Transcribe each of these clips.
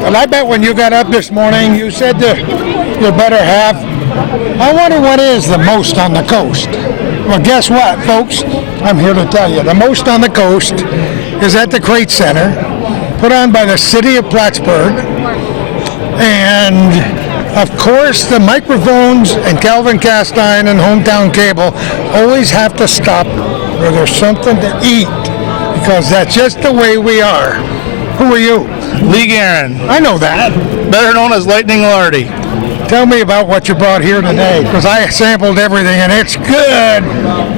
And I bet when you got up this morning, you said to your better half, I wonder what is the most on the coast. Well, guess what, folks? I'm here to tell you. The most on the coast is at the Crate Center, put on by the city of Plattsburgh. And, of course, the microphones and Calvin Cast Iron and Hometown Cable always have to stop where there's something to eat, because that's just the way we are. Who are you? Lee Guerin. I know that. Better known as Lightning Lardy. Tell me about what you brought here today, because I sampled everything and it's good.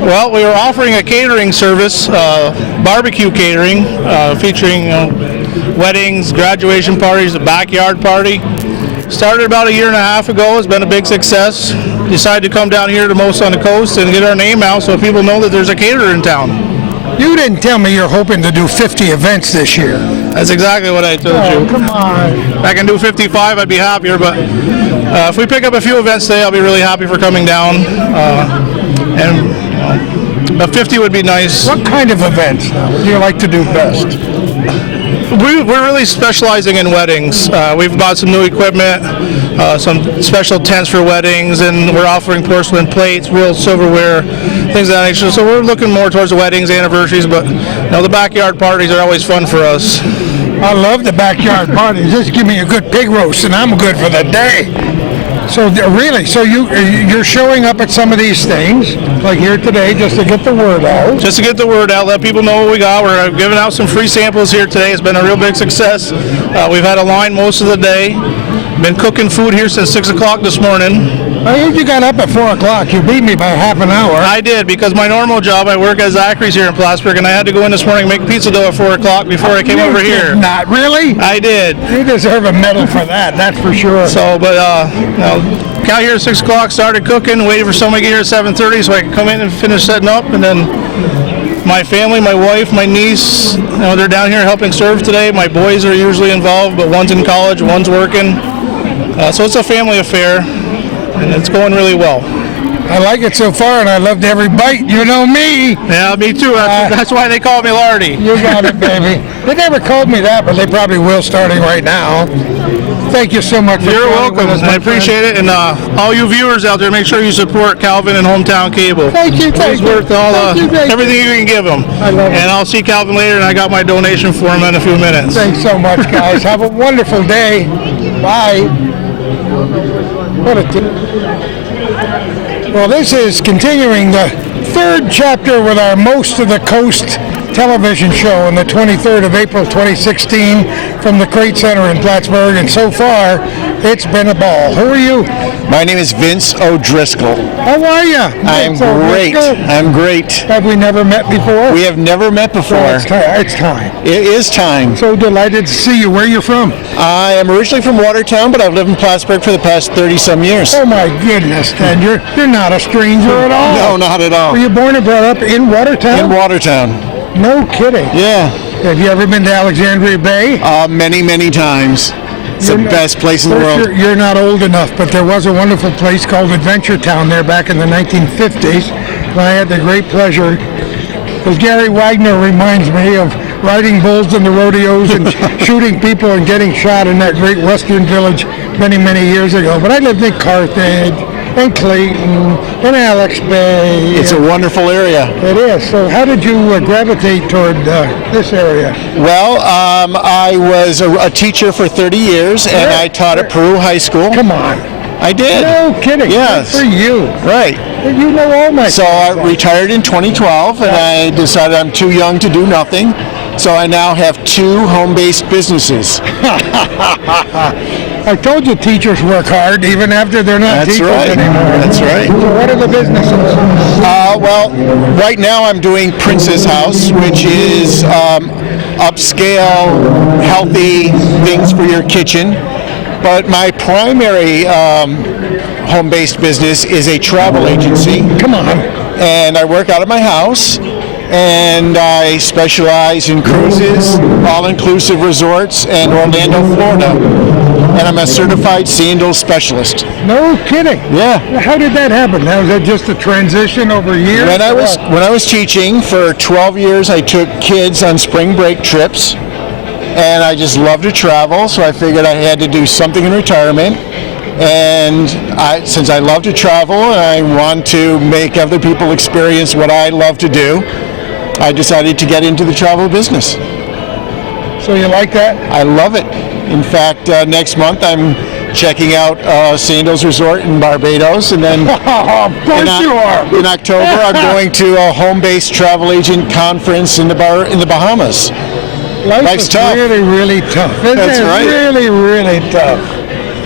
Well, we were offering a catering service, barbecue catering, featuring weddings, graduation parties, a backyard party. Started about a year and a half ago. It's been a big success. Decided to come down here to Most on the Coast and get our name out so people know that there's a caterer in town. You didn't tell me you're hoping to do 50 events this year. That's exactly what I told you. Come on. If I can do 55, I'd be happier, but if we pick up a few events today, I'll be really happy for coming down. But 50 would be nice. What kind of events would you like to do best? We're really specializing in weddings. We've bought some new equipment, some special tents for weddings, and we're offering porcelain plates, real silverware, things of that nature. So we're looking more towards weddings, anniversaries, but the backyard parties are always fun for us. I love the backyard parties. Just give me a good pig roast and I'm good for the day. So really, so you're showing up at some of these things, like here today, just to get the word out. Just to get the word out, let people know what we got. We're giving out some free samples here today. It's been a real big success. We've had a line most of the day. Been cooking food here since 6 o'clock this morning. I heard you got up at 4 o'clock. You beat me by half an hour. I did, because my normal job, I work at Zachary's here in Plattsburgh, and I had to go in this morning and make pizza dough at 4 o'clock before I came over here. Not really? I did. You deserve a medal for that, that's for sure. So, but, got here at 6 o'clock, started cooking, waited for someone to get here at 7:30 so I could come in and finish setting up, and then my family, my wife, my niece, they're down here helping serve today. My boys are usually involved, but one's in college, one's working. So it's a family affair, and it's going really well. I like it so far, and I loved every bite. You know me. Yeah, me too. That's why they call me Lardy. You got it, baby. They never called me that, but they probably will starting right now. Thank you so much. You're welcome. I appreciate it. And all you viewers out there, make sure you support Calvin and Hometown Cable. Thank you. He's worth everything you can give him. I love it. And I'll see Calvin later, and I got my donation for him in a few minutes. Thanks so much, guys. Have a wonderful day. Bye. What a well, this is continuing the third chapter with our Most of the Coast television show on the 23rd of April 2016 from the Crate Center in Plattsburgh, and so far it's been a ball. Who are you? My name is Vince O'Driscoll. How are you? I'm great. I'm great. Have we never met before? We have never met before. So it's time. It is time. So delighted to see you. Where are you from? I am originally from Watertown, but I've lived in Plattsburgh for the past 30-some years. Oh my goodness, Ted. You're not a stranger at all. No, not at all. Were you born and brought up in Watertown? In Watertown. No kidding. Yeah. Have you ever been to Alexandria Bay? Many, many times. It's the best place in the world. You're not old enough, but there was a wonderful place called Adventure Town there back in the 1950s. And I had the great pleasure, because Gary Wagner reminds me of riding bulls in the rodeos and shooting people and getting shot in that great western village many, many years ago. But I lived in Carthage and Clayton and Alex Bay. It's a wonderful area. It is. So how did you gravitate toward this area? Well, I was a teacher for 30 years, and I taught at Peru High School. Come on. I did. No kidding. Yes. Good for you. Right. You know all my So I retired in 2012, and I decided I'm too young to do nothing. So I now have 2 home-based businesses. I told you teachers work hard even after they're not teachers anymore. That's right. So what are the businesses? Well, right now I'm doing Princess House, which is upscale, healthy things for your kitchen. But my primary home-based business is a travel agency. Come on. And I work out of my house. And I specialize in cruises, all-inclusive resorts, and Orlando, Florida. and I'm a certified sandal specialist. No kidding. Yeah. How did that happen? Now, was that just a transition over years? When I was teaching for 12 years, I took kids on spring break trips, and I just love to travel, so I figured I had to do something in retirement. And since I love to travel and I want to make other people experience what I love to do, I decided to get into the travel business. So you like that? I love it. In fact, next month I'm checking out Sandals Resort in Barbados, and then Of course you are. in October I'm going to a home-based travel agent conference in the Bahamas. Life's is tough. really, really tough. Isn't That's it? right. Really, really tough.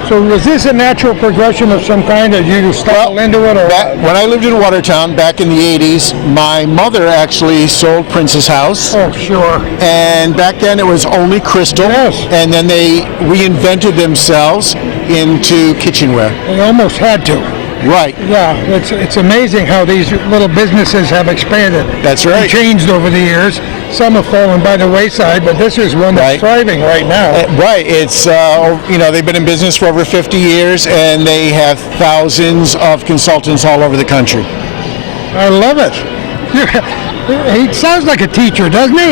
So was this a natural progression of some kind, or you stumbled into it? Or When I lived in Watertown back in the 80s, my mother actually sold Prince's House. Oh, sure. And back then it was only crystal. Yes. And then they reinvented themselves into kitchenware. They almost had to. Right. Yeah, it's amazing how these little businesses have expanded. That's right. And changed over the years. Some have fallen by the wayside, but this is one that's Right. thriving right now. Right. It's, they've been in business for over 50 years, and they have thousands of consultants all over the country. I love it. He sounds like a teacher, doesn't he?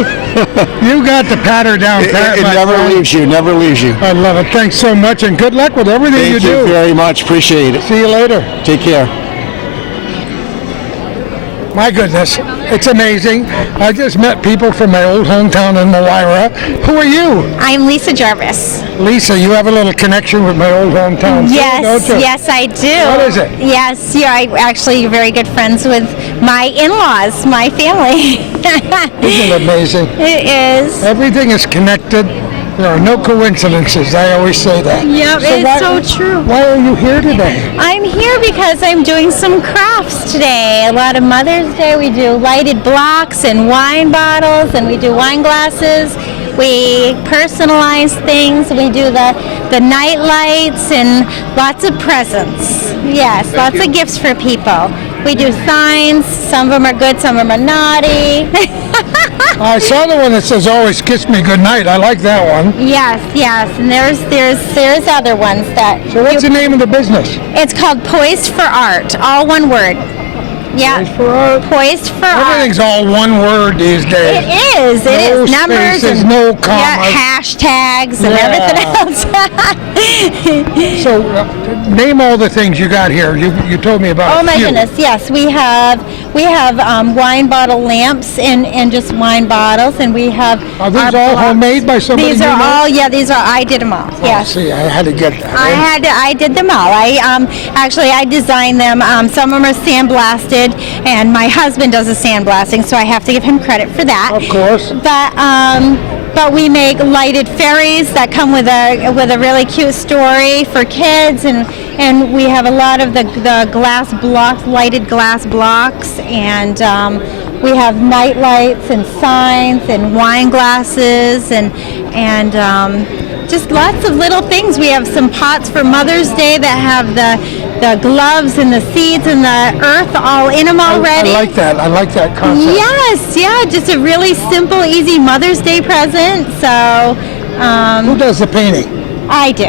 You got the patter down pat. It my never friend. leaves you, never leaves you. I love it. Thanks so much, and good luck with everything Thank you you do. very much. Appreciate it. See you later. Take care. My goodness, it's amazing. I just met people from my old hometown in Malira. Who are you? I'm Lisa Jarvis. Lisa, you have a little connection with my old hometown too, Yes, don't you? yes, I do. What is it? Yes, you're very good friends with my in-laws, my family. Isn't it amazing? It is. Everything is connected. There are no coincidences. I always say that. Yep, it's so true. Why are you here today? I'm here because I'm doing some crafts today. A lot of Mother's Day. We do lighted blocks and wine bottles, and we do wine glasses. We personalize things. We do the night lights and lots of presents. Yes, lots of gifts for people. We do signs. Some of them are good, some of them are naughty. I saw the one that says "Always kiss me goodnight." I like that one. Yes, and there's other ones that. So what's the name of the business? It's called Poised for Art, all one word. Yeah. Poised for Art? Poised for Art. Everything's all one word these days. It is. It No is. Numbers spaces, and no commas. hashtags and everything else. So name all the things you got here. You told me about. Oh a my few. goodness! Yes, we have wine bottle lamps and just wine bottles, and we have. Are these our all blocks. homemade by somebody? These you are know? all. Yeah, these are. I did them all. Oh, Yes. see, I had to get that. I did them all. I designed them. Some of them are sandblasted, and my husband does the sandblasting, so I have to give him credit for that. Of course. But we make lighted fairies that come with a really cute story for kids, and we have a lot of the glass blocks, lighted glass blocks, and we have night lights and signs and wine glasses and just lots of little things. We have some pots for Mother's Day that have the gloves and the seeds and the earth all in them already. I like that. I like that concept. Yes, yeah, just a really simple, easy Mother's Day present. So, Who does the painting? I do.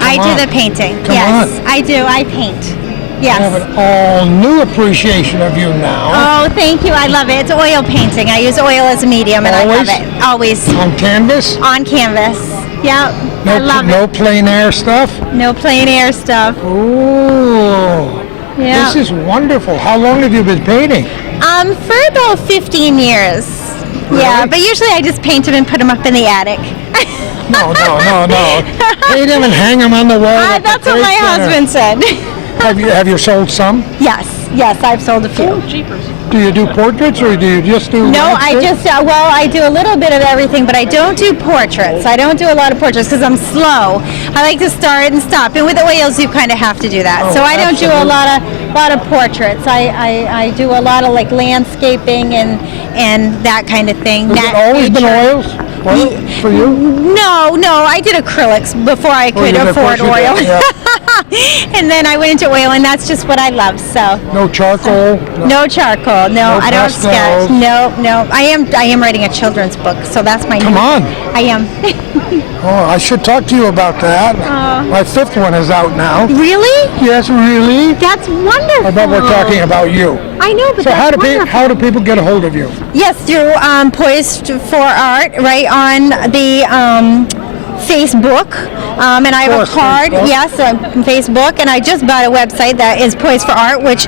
I on. do the painting. Come yes, on. I do. I paint. I have Yes. an all new appreciation of you now. Oh, thank you. I love it. It's oil painting. I use oil as a medium, and Always? I love it. Always On canvas? on canvas. Yep. I love No it. plein air stuff? No plein air stuff. Ooh. Yeah. This is wonderful. How long have you been painting? For about 15 years. Yeah, Really? but usually I just paint them and put them up in the attic. No. Paint them and hang them on the wall. at the That's what my Trade Center. husband said. Have you sold some? Yes, I've sold a few. Do you do portraits or do you just do No, I landscape? just, I do a little bit of everything, but I don't do portraits. I don't do a lot of portraits because I'm slow. I like to start and stop. And with oils, you kind of have to do that. Oh, So I don't do a absolutely. lot of portraits. I do a lot of like landscaping and that kind of thing. Has it always been oils for you? No, I did acrylics before I could you did, of afford course you oil. did, yeah. And then I went into oil, and that's just what I love. So No charcoal? no charcoal. No, I don't pastels. sketch. No. I am writing a children's book, so that's my. Come on. I am. Oh, I should talk to you about that. My 5th one is out now. Really? Yes, really? That's wonderful. I bet we're talking about you. I know, but So that's wonderful. how do people get a hold of you? Yes, through Poised for Art, right on the Facebook, and I have Of course, a card. Facebook. Yes, on Facebook, and I just bought a website that is Poised for Art, which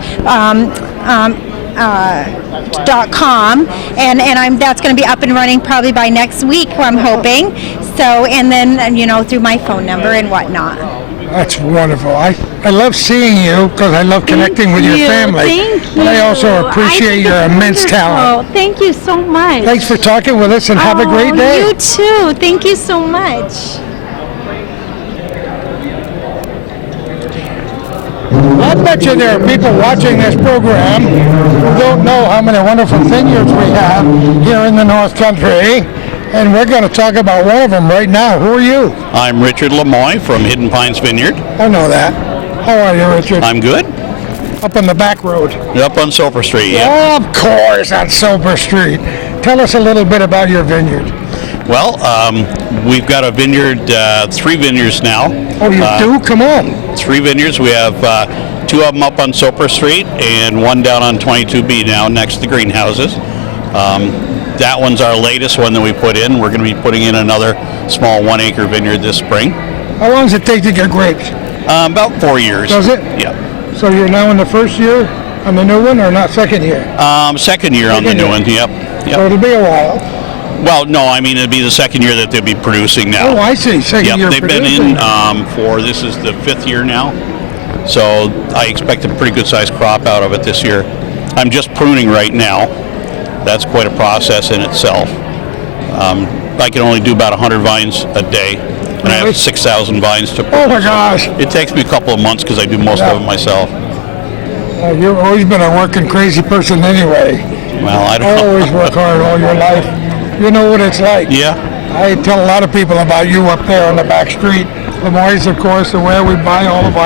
.com, and that's going to be up and running probably by next week. I'm hoping. So, and then through my phone number and whatnot. That's wonderful. I love seeing you because I love connecting with your family. Thank you. But I also appreciate think your it's immense wonderful. talent. Thank you so much. Thanks for talking with us and have a great day. You too. Thank you so much. I bet you there are people watching this program who don't know how many wonderful vineyards we have here in the North Country. And we're going to talk about one of them right now. Who are you? I'm Richard Lemoy from Hidden Pines Vineyard. I know that. How are you, Richard? I'm good. Up on the back road. Up on Soper Street, yeah. Of course, on Soper Street. Tell us a little bit about your vineyard. Well, we've got a vineyard, 3 vineyards now. Oh, you do? Come on. 3 vineyards. We have 2 of them up on Soper Street and 1 down on 22B now next to the greenhouses. That one's our latest one that we put in. We're going to be putting in another small 1-acre vineyard this spring. How long does it take to get grapes? About 4 years. Does it? Yeah. So you're now in the first year on the new one, or not second year? Second year on the Second new year. one, yep. So it'll be a while. Well, no, I mean, it'll be the second year that they'll be producing now. Oh, I see. Second Yep, year they've producing. been in this is the 5th year now. So I expect a pretty good sized crop out of it this year. I'm just pruning right now. That's quite a process in itself. I can only do about 100 vines a day, and I Really? have 6,000 vines to prune. Oh my gosh. It takes me a couple of months because I do most of it myself. You've always been a working crazy person anyway. Well, I don't know. Always work hard all your life. You know what it's like. Yeah. I tell a lot of people about you up there on the back street. Lemoy's, of course, where we buy all of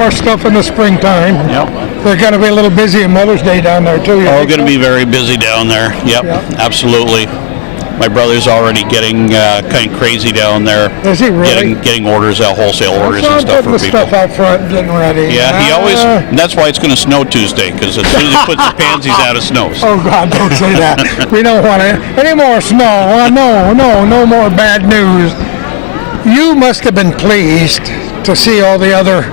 our stuff in the springtime. Yep. They're going to be a little busy on Mother's Day down there too. Oh, going to be very busy down there. Yep, absolutely. My brother's already getting kind of crazy down there. Is he really? Getting orders out, wholesale orders So and I'm stuff putting for the people. stuff out front and getting ready. Yeah, he always. That's why it's going to snow Tuesday, because as soon as he puts the pansies out, it snows. Oh God, don't say that. We don't want any more snow. No more bad news. You must have been pleased to see all the other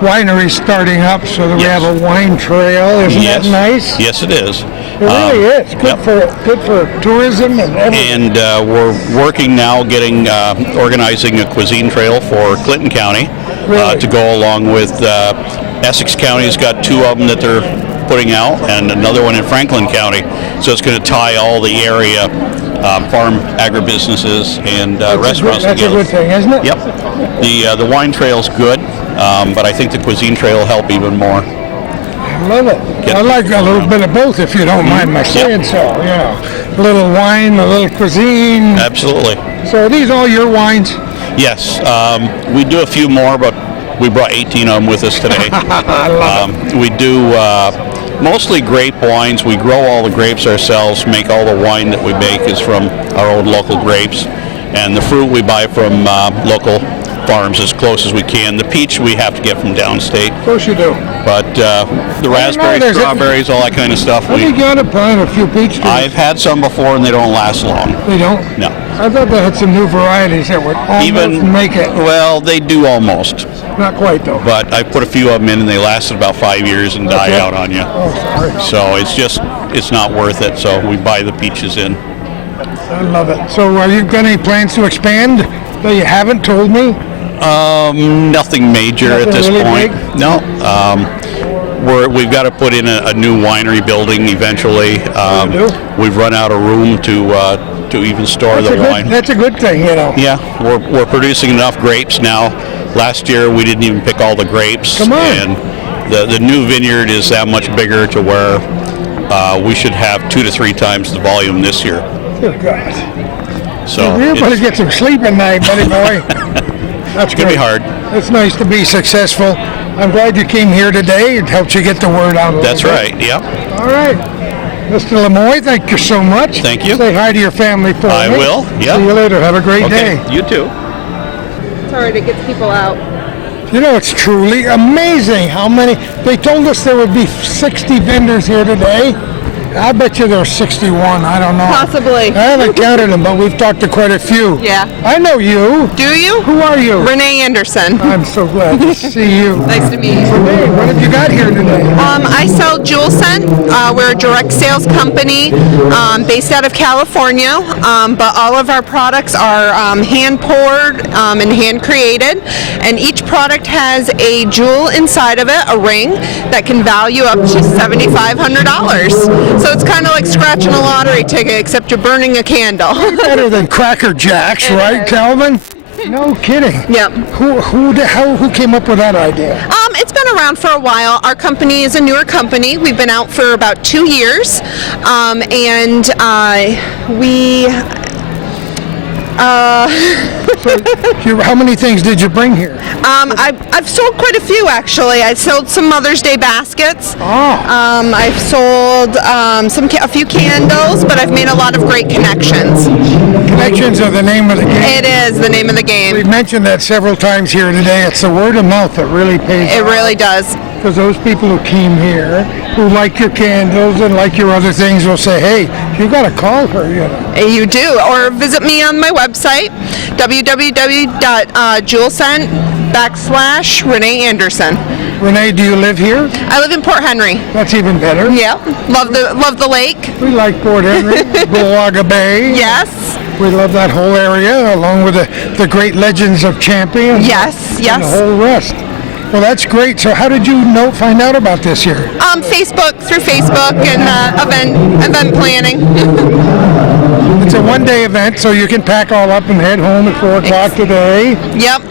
wineries starting up, so that we have a wine trail. Isn't that nice? Yes, it is. It really is. Good for tourism and everything. And we're working now, organizing a cuisine trail for Clinton County to go along with Essex County's got 2 of them that they're putting out, and another one in Franklin County. So it's going to tie all the area farm agribusinesses and restaurants That's together. a good thing, isn't it? Yep. The wine trail's good, but I think the cuisine trail will help even more. I love it. I like a little bit of both, if you don't mind my saying so. Yeah, a little wine, a little cuisine. Absolutely. So are these all your wines? Yes. We do a few more, but we brought 18 of them with us today. I love it. We do mostly grape wines. We grow all the grapes ourselves, make all the wine that we make is from our own local grapes. And the fruit we buy from local farms as close as we can. The peach we have to get from downstate. Of course you do. But the raspberries, strawberries, all that kind of stuff. You got to plant a few peach trees. I've had some before and they don't last long. They don't? No. I thought they had some new varieties that would almost make it. Well, they do almost. Not quite though. But I put a few of them in and they lasted about 5 years and die out on you. Oh, sorry. So it's not worth it. So we buy the peaches in. I love it. So are you got any plans to expand that you haven't told me? Nothing major at this really point. big? No. We've got to put in a new winery building eventually. We've run out of room to even store the wine. That's a good thing, you know. Yeah, we're producing enough grapes now. Last year we didn't even pick all the grapes. Come on. And the new vineyard is that much bigger to where we should have 2 to 3 times the volume this year. Good God. So You better get some sleep at night, buddy boy. That's It's going to be great. hard. It's nice to be successful. I'm glad you came here today. It helped you get the word out a little That's bit. right, yep. All right. Mr. Lemoy, thank you so much. Thank you. Say hi to your family for me. I will, yep. See you later. Have a great day. Okay, you too. Sorry to get people out. You know, it's truly amazing how many. They told us there would be 60 vendors here today. I bet you there's 61. I don't know. Possibly. I haven't counted them, but we've talked to quite a few. Yeah. I know you. Do you? Who are you? Renee Anderson. I'm so glad to see you. Nice to meet you. Renee, what have you got here today? I sell Jewel Scent. We're a direct sales company based out of California, but all of our products are hand poured and hand created, and each product has a jewel inside of it, a ring that can value up to $7,500. So it's kind of like scratching a lottery ticket, except you're burning a candle. Better than Cracker Jacks, right, Calvin? No kidding. Yep. Who came up with that idea? It's been around for a while. Our company is a newer company. We've been out for about 2 years, and we. How many things did you bring here? I've sold quite a few actually. I sold some Mother's Day baskets. Oh. I've sold a few candles, but I've made a lot of great connections. Connections are the name of the game. It is the name of the game. We've mentioned that several times here today. It's the word of mouth that really pays It off. really does. Because those people who came here, who like your candles and like your other things, will say, hey, you got to call her, you know. You do, or visit me on my website, www.jewelscent.com/Renee Anderson. Renee, do you live here? I live in Port Henry. That's even better. Yeah, love the lake. We like Port Henry, Bulaga Bay. Yes, We love that whole area, along with the great legends of Champion. yes, And yes. the whole rest. Well, that's great. So how did you find out about this here? Through Facebook and event planning. It's a one-day event, so you can pack all up and head home at 4 o'clock today. Yep.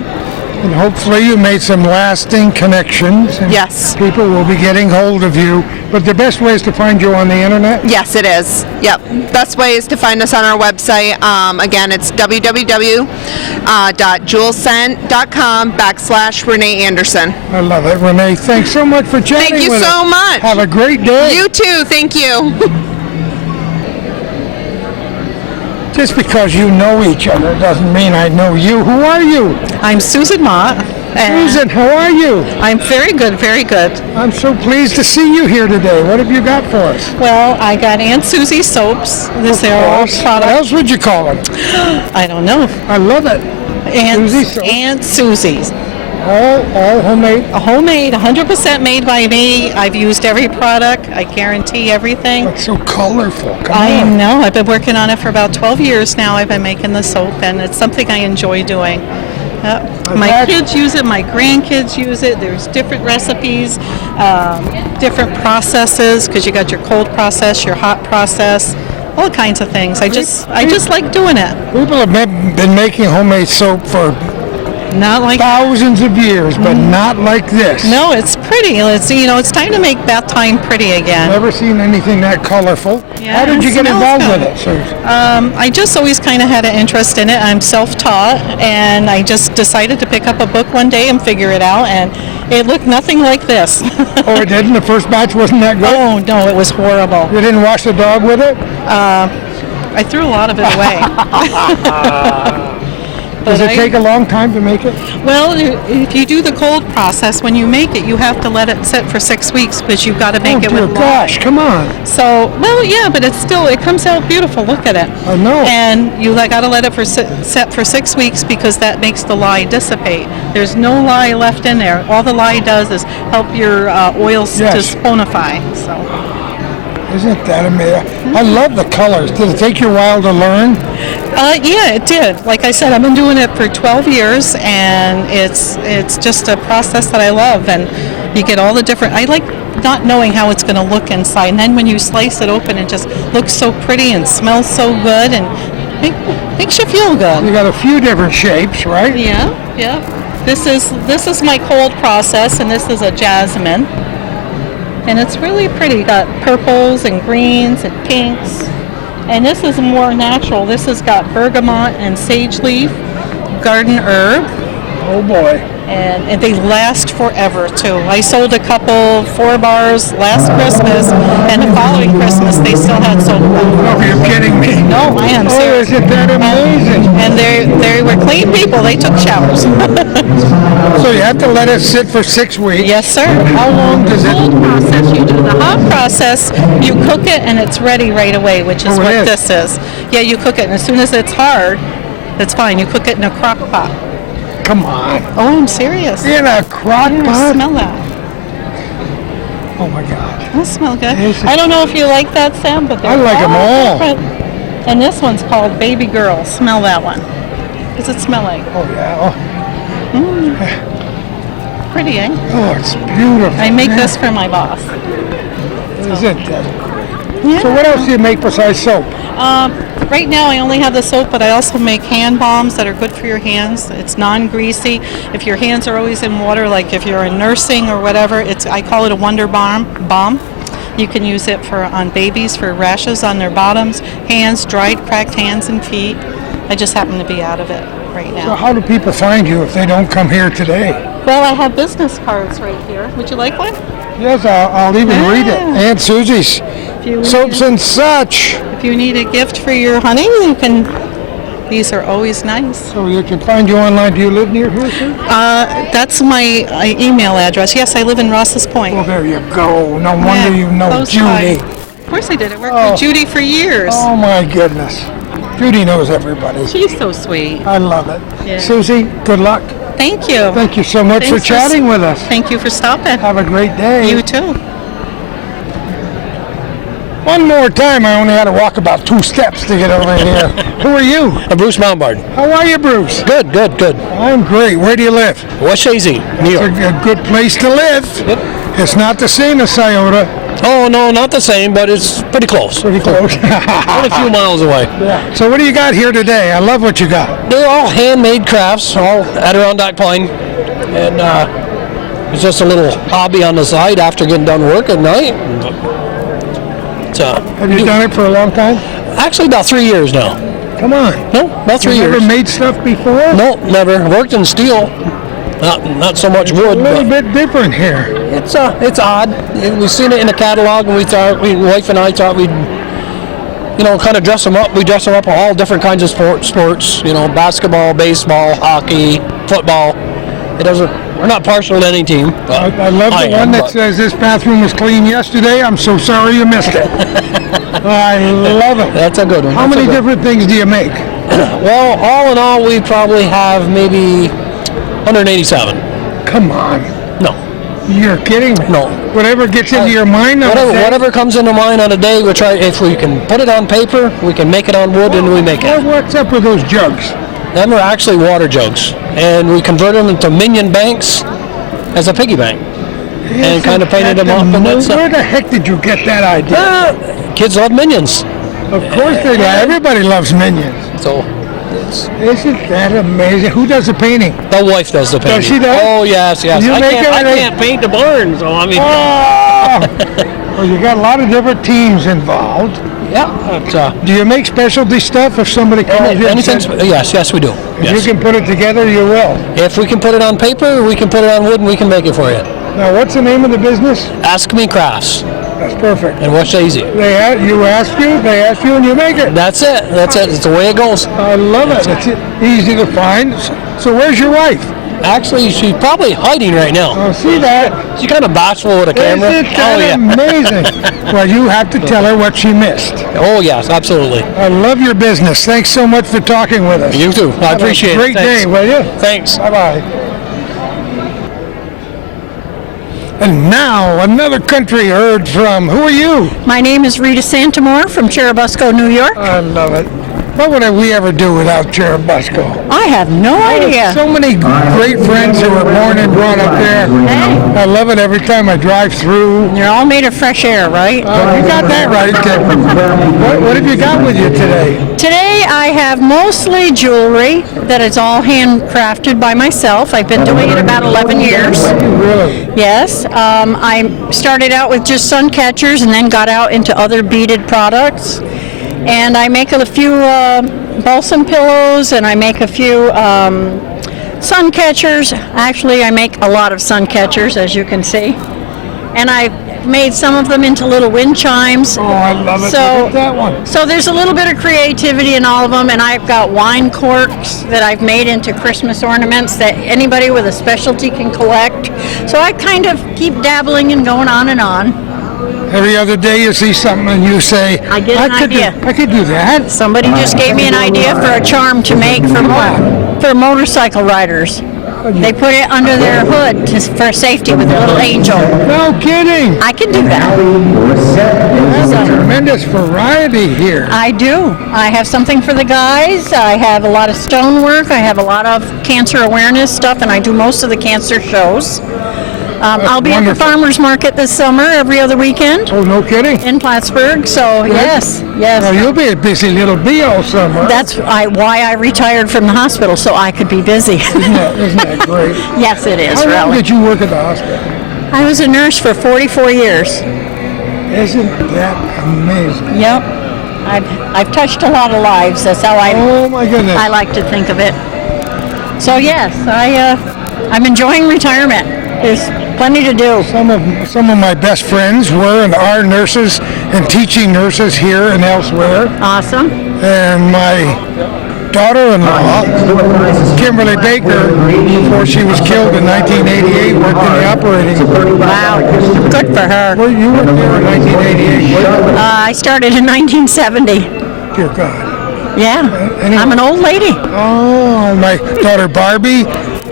And hopefully you made some lasting connections. And Yes. people will be getting hold of you. But the best way is to find you on the internet? Yes, it is. Yep. Best way is to find us on our website. Again, it's www.jewelscent.com/Renee Anderson. I love it. Renee, thanks so much for chatting Thank you with so us. much. Have a great day. You too. Thank you. Just because you know each other doesn't mean I know you. Who are you? I'm Susan Mott. And Susan, how are you? I'm very good, very good. I'm so pleased to see you here today. What have you got for us? Well, I got Aunt Susie soaps. This are all What product. else would you call them? I don't know. I love it. Susie soap. Aunt Susie's. All homemade. Homemade, 100% made by me. I've used every product. I guarantee everything. It's so colorful. Come I on. know. I've been working on it for about 12 years now. I've been making the soap, and it's something I enjoy doing. My bet. kids use it. My grandkids use it. There's different recipes, different processes, because you got your cold process, your hot process, all kinds of things. I just like doing it. People have been making homemade soap for Not like thousands of years, but not like this. no, it's pretty. It's time to make bath time pretty again. Never seen anything that colorful. Yeah, How did you it get smells involved good. with it, Susan? I just always kind of had an interest in it. I'm self-taught, and I just decided to pick up a book one day and figure it out, and it looked nothing like this. Oh, it didn't? The first batch wasn't that good? Oh no, it was horrible. You didn't wash the dog with it? I threw a lot of it away. Does it take a long time to make it? Well, if you do the cold process, when you make it, you have to let it sit for 6 weeks because you've got to make Oh, it dear with gosh, come on. So, well, yeah, but it comes out beautiful. Look at it. I know. And you got to let it set for 6 weeks because that makes the lye dissipate. There's no lye left in there. All the lye does is help your oils to Yes. sponify. So, Isn't that amazing? I love the colors. Did it take you a while to learn? yeah, it did. Like I said, I've been doing it for 12 years, and it's just a process that I love. And you get all the different. I like not knowing how it's going to look inside, and then when you slice it open, it just looks so pretty and smells so good, and makes you feel good. You got a few different shapes, right? Yeah, yeah. This is my cold process, and this is a jasmine, and it's really pretty. Got purples and greens and pinks, and this is more natural. This has got bergamot and sage leaf, garden herb, Oh boy. And they last forever too. I sold a couple 4 bars last Christmas, and the following Christmas they still had soap left. Oh, you're kidding me. No, I am Oh, serious. isn't that amazing? And they were clean people. They took showers. So you have to let it sit for 6 weeks. Yes, sir. How long does it? Cold process. You do the hot process. You cook it, and it's ready right away, which is Oh, it what is? this is. Yeah, you cook it, and as soon as it's hard, it's fine. You cook it in a crock pot. Come on. Oh, I'm serious. In a crock Here, pot? smell that. Oh my God. That smell good. Yes. I don't know if you like that, Sam, but they're I like 'em all. different. And this one's called Baby Girl. Smell that one. What does it smell like? Oh yeah. Pretty, eh? Oh, it's beautiful. I make this for my boss. Isn't that? Yeah. So what else do you make besides soap? Right now I only have the soap, but I also make hand balms that are good for your hands. It's non-greasy. If your hands are always in water, like if you're in nursing or whatever, I call it a wonder balm. You can use it on babies for rashes on their bottoms, hands, dried, cracked hands and feet. I just happen to be out of it right So now. how do people find you if they don't come here today? Well, I have business cards right here. Would you like one? Yes, I'll even read it. Yeah. Aunt Susie's If you Soaps and Such. If you need a gift for your honey, you can. These are always nice. So you can find you online. Do you live near here, sir? That's my email address. Yes, I live in Ross's Point. Well, there you go. No wonder Yeah, you know close Judy. by. Of course I did. I worked Oh. with Judy for years. Oh my goodness. Judy knows everybody. She's so sweet. I love it. Yeah. Susie, good luck. Thank you. Thank you so much for Thanks chatting with us. Thank you for stopping. Have a great day. You too. One more time, I only had to walk about 2 steps to get over here. Who are you? Bruce Mountbard. How are you, Bruce? Good, good, good. I'm great. Where do you live? West Shazy, New It's York. a good place to live. Yep. It's not the same as Scioto. Oh, no, not the same, but it's pretty close. Pretty close. Only a few miles away. So what do you got here today? I love what you got. They're all handmade crafts, all Adirondack pine. And it's just a little hobby on the side after getting done work at night. Have you done it for a long time? Actually, about 3 years now. Come on. No, about 3 You years. never made stuff before? No, never. Worked in steel. Not so much A wood, little but bit different here. it's odd. We've seen it in the catalog, and my wife and I thought we'd, kind of dress them up. We dress them up in all different kinds of sports. Basketball, baseball, hockey, football. We're not partial to any team. I love the one that says this bathroom was clean yesterday. I'm so sorry you missed it. I love it. That's a good one. How many different things do you make? Well, all in all, we probably have maybe 187. Come on. No. You're kidding me. No. Whatever gets into your mind on a day? Whatever comes into mind on a day, we try. If we can put it on paper, we can make it on wood, and we make it. What's up with those jugs? Them are actually water jugs, and we convert them into minion banks as a piggy bank, and kind of painted them up. And that's Where the heck did you get that idea? kids love minions, Of course they love. Everybody loves Minions. so Isn't that amazing? Who does the painting? the wife does the painting. she do? Oh yes. You I make can't everything? paint the barn, so I mean. Oh! Well, you got a lot of different teams involved. Yeah. But, Do you make specialty stuff if somebody comes in? and says, yes, we do. if Yes. you can put it together, you will. If we can put it on paper, we can put it on wood, and we can make it for you. Now, what's the name of the business? Ask Me Crafts, That's perfect. and West Shazy. They ask you, and you make it. That's it. That's it. It's the way it goes. I love it. It's easy to find. So where's your wife? Actually, she's probably hiding right now. Oh, see that? She's kind of bashful with a camera. Isn't that amazing? Well, you have to tell her what she missed. Oh yes, absolutely. I love your business. Thanks so much for talking with us. You too. I appreciate Have a it. great day, will you? Thanks. Bye-bye. And now, another country heard from. Who are you? My name is Rita Santamore from Cherubusco, New York. I love it. What would we ever do without Cherubusco? I have no idea. So many great friends who were born and brought up there. I love it every time I drive through. You're all made of fresh air, right? You got that right. What have you got with you today? Today I have mostly jewelry that is all handcrafted by myself. I've been doing it about 11 years. Really? Yes. I started out with just sun catchers and then got out into other beaded products. And I make a few balsam pillows, and I make a few sun catchers. Actually, I make a lot of sun catchers, as you can see. And I've made some of them into little wind chimes. Oh, I love it. So, Look at that one. So there's a little bit of creativity in all of them, and I've got wine corks that I've made into Christmas ornaments that anybody with a specialty can collect. So I kind of keep dabbling and going on and on. Every other day you see something and you say, I get an idea. I could do that. Somebody just gave me an idea for a charm to make for motorcycle riders. They put it under their hood for safety with a little angel. No kidding. I can do that. There's a tremendous variety here. I do. I have something for the guys. I have a lot of stonework. I have a lot of cancer awareness stuff, and I do most of the cancer shows. I'll be wonderful. at the farmers market this summer every other weekend Oh, no kidding. in Plattsburgh. So yes. Well, you'll be a busy little bee all summer. That's why I retired from the hospital, so I could be busy. Isn't that great? Yes, it is. How long Really. did you work at the hospital? I was a nurse for 44 years. Isn't that amazing? Yep. I've touched a lot of lives. That's how Oh my goodness. I like to think of it. So yes, I'm enjoying retirement. There's plenty to do. Some of my best friends were and are nurses and teaching nurses here and elsewhere. Awesome. And my daughter-in-law, Kimberly Baker, before she was killed in 1988, worked in the operating room. Wow. Good for her. Well, you worked there in 1988. I started in 1970. Dear God. Yeah. Anyway. I'm an old lady. Oh, my daughter Barbie,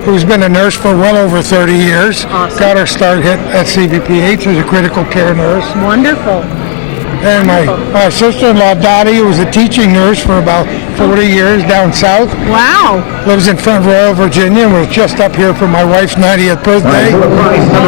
who's been a nurse for well over 30 years, Awesome. got her start at CVPH as a critical care nurse. Wonderful. And my sister-in-law Dottie, who was a teaching nurse for about 40 years down south, Wow. lives in Front Royal, Virginia, and was just up here for my wife's 90th birthday. Well,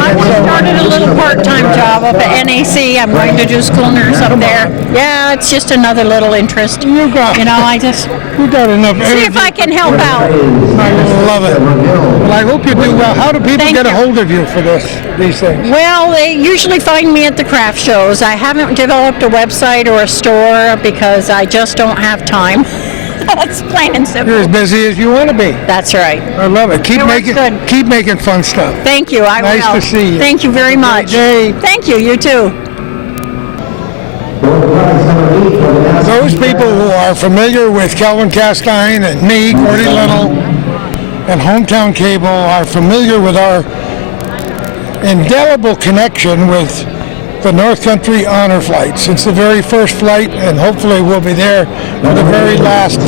I just started a little part-time job up at NAC. I'm going to do school nurse up there. Yeah, it's just another little interest. You got You got enough see energy. if I can help out. I love it. Well, I hope you do well. How do people Thank get a you. hold of you for these things? Well, they usually find me at the craft shows. I haven't developed a website or a store because I just don't have time. That's plain and simple. You're as busy as you want to be. That's right. I love it. Keep It works good. keep making fun stuff. Thank you. I Nice will. to see you. Thank you very much. day. Thank you. You too. Those people who are familiar with Calvin Castine and me, Cordy Little, and Hometown Cable are familiar with our indelible connection with the North Country Honor Flight since the very first flight, and hopefully we'll be there for the very last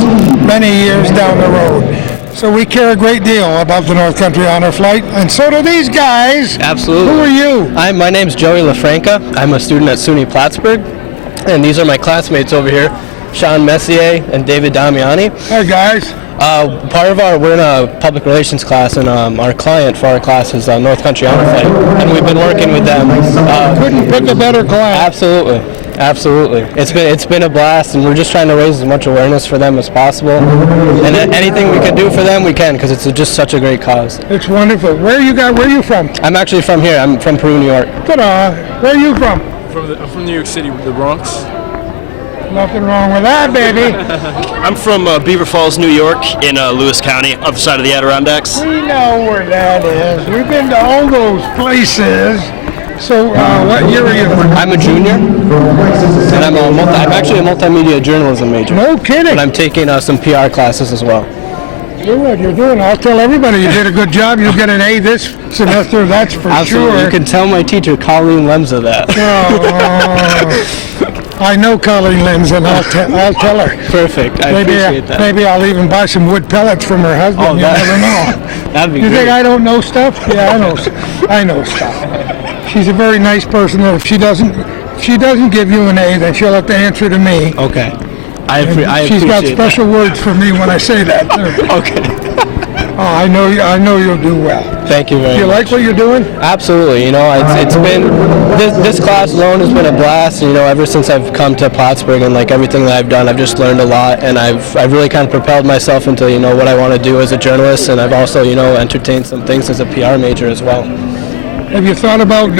many years down the road. So we care a great deal about the North Country Honor Flight, and so do these guys. Absolutely. Who are you? My name's Joey LaFranca. I'm a student at SUNY Plattsburgh, and these are my classmates over here, Sean Messier and David Damiani. Hi guys. We're in a public relations class, and our client for our class is North Country Honor Flight, and we've been working with them. Couldn't pick a better client. Absolutely. It's been a blast, and we're just trying to raise as much awareness for them as possible. And anything we can do for them, we can, because it's just such a great cause. It's wonderful. Where are you from? I'm actually from here. I'm from Peru, New York. Ta-da. Where are you from? I'm from New York City, the Bronx. Nothing wrong with that, baby. I'm from Beaver Falls, New York, in Lewis County, other side of the Adirondacks. We know where that is. We've been to all those places. So, what year are you? I'm a junior, and I'm actually a multimedia journalism major. No kidding. But I'm taking some PR classes as well. You're doing. I'll tell everybody you did a good job. You'll get an A this semester, that's for Absolutely. sure. You can tell my teacher, Colleen Lemza, that. I know Colleen Lenz, and I'll tell her. Perfect. I appreciate that. Maybe I'll even buy some wood pellets from her husband. Oh, You never know. That'd be You great. think I don't know stuff? Yeah, I know stuff. She's a very nice person. If she doesn't give you an A, then she'll have to answer to me. Okay. I She's got appreciate special words for me when I say that. Okay. Oh, I know you'll do well. Thank you very Do you much. like what you're doing? Absolutely. It's been this class alone has been a blast. Ever since I've come to Plattsburgh and everything that I've done, I've just learned a lot, and I've really kind of propelled myself into what I want to do as a journalist, and I've also entertained some things as a PR major as well. Have you thought about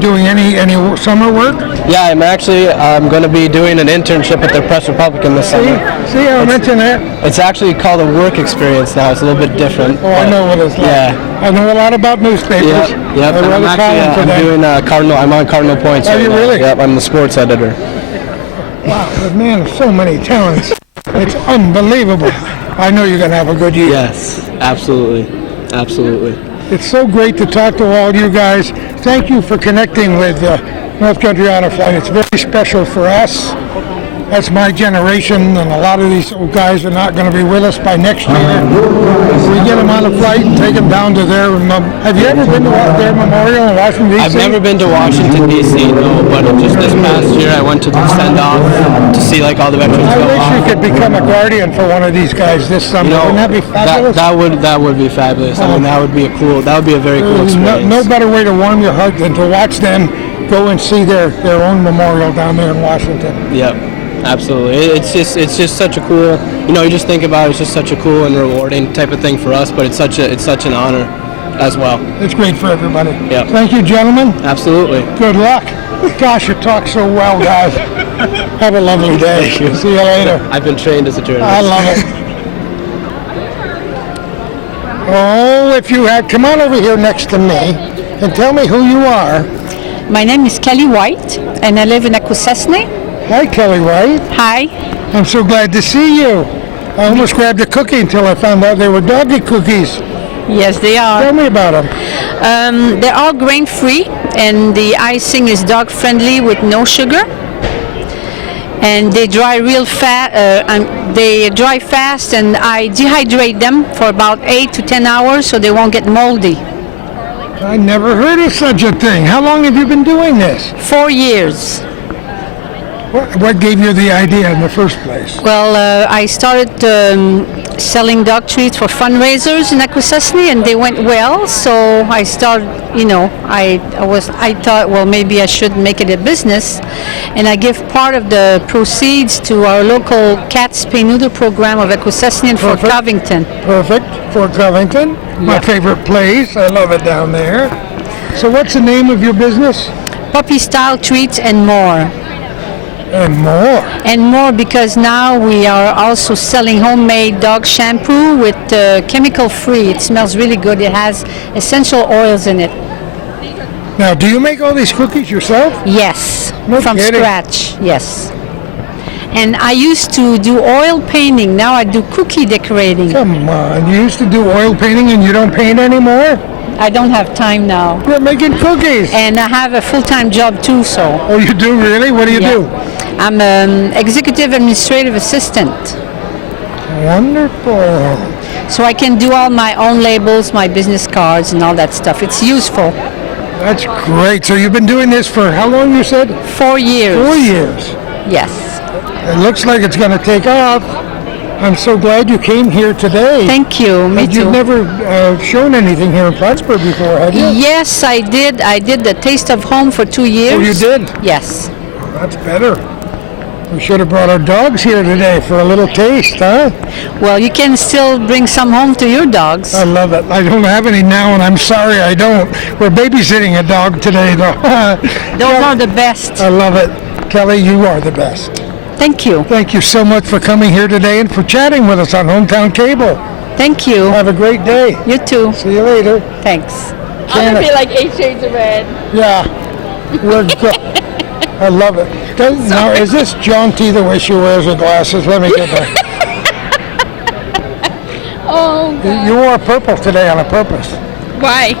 doing any summer work? Yeah, I'm going to be doing an internship at the Press Republican this summer. See, I mentioned that. It's actually called a work experience now. It's a little bit different. Oh, I know what it's like. Yeah. I know a lot about newspapers. Yep. I read a column I'm today. doing Cardinal. I'm on Cardinal Points. Are you now. really? Yep, I'm the sports editor. Wow, the man has so many talents. It's unbelievable. I know you're going to have a good year. Yes, absolutely. It's so great to talk to all you guys. Thank you for connecting with North Country Auto Flight. It's very special for us. That's my generation, and a lot of these old guys are not going to be with us by next year. We get them on a flight and take them down to their... have you ever been to their memorial in Washington, D.C.? I've never been to Washington, D.C., no, but just this past year I went to the send-off to see like all the veterans I go wish off. you could become a guardian for one of these guys this summer. Wouldn't that be fabulous? That would be fabulous. I mean, that would be a very cool experience. No better way to warm your heart than to watch them go and see their own memorial down there in Washington. Yep. Absolutely. It's just such a cool, you just think about it, it's just such a cool and rewarding type of thing for us, but it's such an honor as well. It's great for everybody. Yep. Thank you, gentlemen. Absolutely. Good luck. Gosh, you talk so well, guys. Have a lovely day. See you later. I've been trained as a journalist. I love it. Oh, if you had, come on over here next to me and tell me who you are. My name is Kelly White, and I live in Akwesasne. Hi, Kelly White. Hi. I'm so glad to see you. I almost grabbed a cookie until I found out they were doggy cookies. Yes, they are. Tell me about them. They're all grain-free, and the icing is dog-friendly with no sugar. And they dry real fast. They dry fast, and I dehydrate them for about 8 to 10 hours so they won't get moldy. I never heard of such a thing. How long have you been doing this? 4 years. What gave you the idea in the first place? Well, I started selling dog treats for fundraisers in Akwesasne, and they went well. So I started, I thought, well, maybe I should make it a business, and I give part of the proceeds to our local cat spay-neuter program of Akwesasne and Fort Covington. Perfect. Fort Covington, my favorite place. I love it down there. So what's the name of your business? Puppy Style Treats and More. And more. And more, because now we are also selling homemade dog shampoo with chemical free. It smells really good. It has essential oils in it. Now, do you make all these cookies yourself? Yes, No from kidding. scratch. Yes. And I used to do oil painting. Now I do cookie decorating. Come on, you used to do oil painting and you don't paint anymore? I don't have time now. You're making cookies. And I have a full-time job too, so. Oh, you do really? What do you do? I'm an executive administrative assistant. Wonderful. So I can do all my own labels, my business cards, and all that stuff. It's useful. That's great. So you've been doing this for how long, you said? 4 years. 4 years. Yes. It looks like it's going to take off. I'm so glad you came here today. Thank you. Me too. You've never shown anything here in Plattsburgh before, have you? Yes, I did. I did the Taste of Home for 2 years. Oh, you did? Yes. That's better. We should have brought our dogs here today for a little taste, huh? Well, you can still bring some home to your dogs. I love it. I don't have any now, and I'm sorry I don't. We're babysitting a dog today, though. Those are the best. I love it. Kelly, you are the best. Thank you. Thank you so much for coming here today and for chatting with us on Hometown Cable. Thank you. Have a great day. You too. See you later. Thanks. I'm gonna be like 8 shades of red. Yeah. We're good. I love it. Now, is this John T. the way she wears her glasses? Let me get that. Oh, God. You wore purple today on a purpose. Why?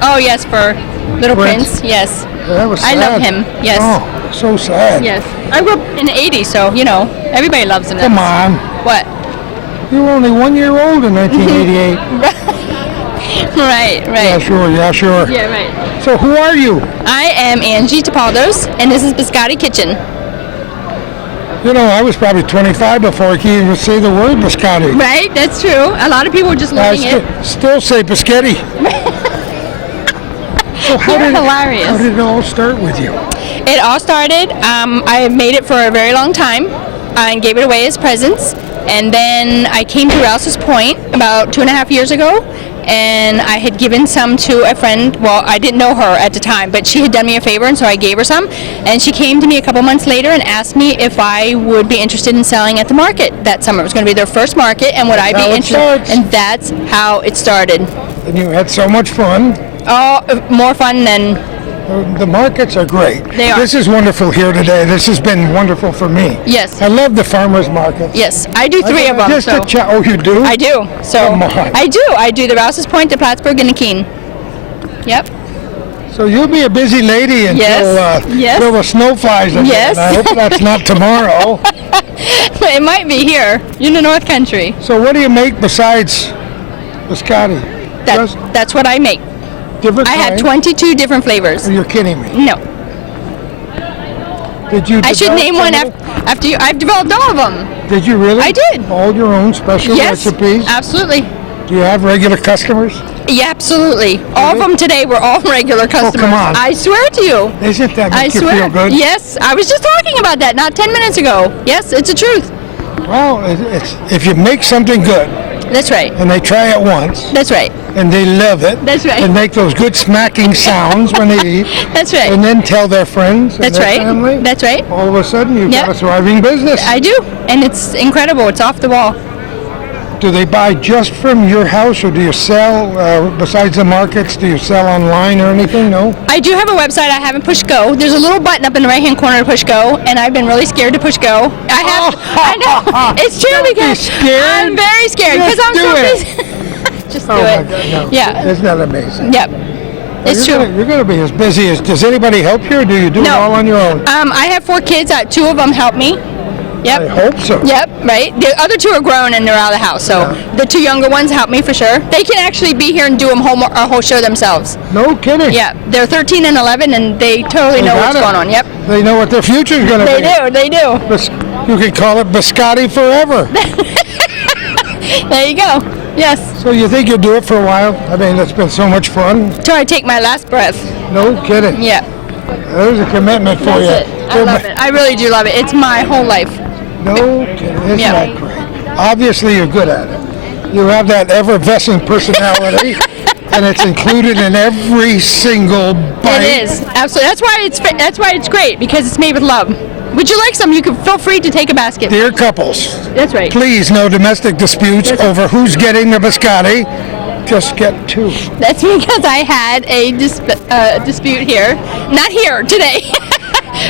Oh, yes, for Little Prince. Yes. That was I sad. love him. Yes. Oh, so sad. Yes. I grew up in the 80s, so, everybody loves him. Come on. What? You were only 1 year old in 1988. Right. Yeah, sure. Yeah, right. So who are you? I am Angie Tapaldos, and this is Biscotti Kitchen. I was probably 25 before I could even say the word biscotti. Right, that's true. A lot of people are just learning it. Still say biscotti. So You're hilarious. How did it all start with you? It all started, I made it for a very long time and gave it away as presents. And then I came to Rouse's Point about 2.5 years ago, and I had given some to a friend. Well, I didn't know her at the time, but she had done me a favor, and so I gave her some. And she came to me a couple months later and asked me if I would be interested in selling at the market that summer. It was going to be their first market, and would I be interested? And that's how it started. And you had so much fun. Oh, more fun than... The markets are great. They are. This is wonderful here today. This has been wonderful for me. Yes. I love the farmers markets. Yes, I do 3 of them. Just so. oh, you do? I do. So Come on. I do. I do the Rouse's Point, the Plattsburgh, and the Keene. Yep. So you'll be a busy lady until Yes. till the snow flies again. Yes. I hope that's not tomorrow. But it might be here in the North Country. So what do you make besides biscotti? That's what I make. Different I have kinds? 22 different flavors. You're kidding me. No. Did you? I should develop name one some of after you. I've developed all of them. them? Did you really? I did. All your own special Yes, recipes? absolutely. Do you have regular customers? Yeah, absolutely. All of them today were all regular customers. come on. I swear to you. Isn't that I make you swear. feel good? Yes, I was just talking about that not 10 minutes ago. Yes, it's the truth. Well, it's, if you make something good That's right. and they try it once That's right. and they love it That's right. and make those good smacking sounds when they eat That's right. and then tell their friends and That's their right. family, That's right. all of a sudden you've Yep. got a thriving business. I do, and it's incredible. It's off the wall. Do they buy just from your house or do you sell, besides the markets, do you sell online or anything? No? I do have a website. I haven't pushed go. There's a little button up in the right-hand corner to push go, and I've been really scared to push go. I have. I know. It's true because scared. I'm very scared because Just I'm do so it. busy. Just Oh do my it. God, no. Yeah. Isn't that amazing? Yep. It's true. You're going to be as busy as, does anybody help you or do you do it No. all on your own? I have 4 kids. 2 of them help me. Yep. I hope so. Yep, right. The other 2 are grown and they're out of the house, so the 2 younger ones help me for sure. They can actually be here and do a whole show themselves. No kidding. Yeah, they're 13 and 11, and they totally know what's going on. Yep. They know what their future's going to be. They do. You can call it Biscotti forever. There you go. Yes. So you think you'll do it for a while? I mean, it's been so much fun. Till I take my last breath. No kidding. Yeah. There's a commitment for you. That's it. I love it. I really do love it. It's my whole life. No kidding. Isn't Yeah. that great? Obviously, you're good at it. You have that effervescent personality, and it's included in every single bite. It is. Absolutely. That's why it's great, because it's made with love. Would you like some? You can feel free to take a basket. Dear couples, That's right. please, no domestic disputes over who's getting the biscotti. Just get 2. That's because I had a dispute here. Not here today,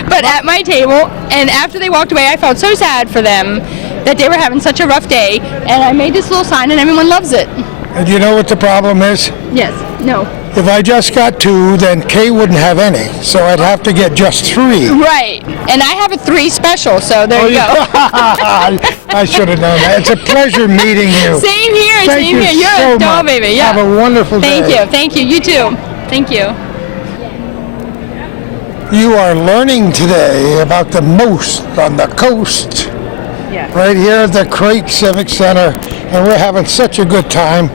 but at my table. And after they walked away, I felt so sad for them that they were having such a rough day. And I made this little sign, and everyone loves it. And you know what the problem is? Yes. No. If I just got 2, then Kay wouldn't have any, so I'd have to get just 3. Right. And I have a 3 special, so there you go. I should have known that. It's a pleasure meeting you. Same here. Thank Same you here. You're so a doll much. baby. Yeah. Have a wonderful day. Thank you. Thank you. You too. Thank you. You are learning today about the most on the coast. Yes. Right here at the Crate Civic Center, and we're having such a good time.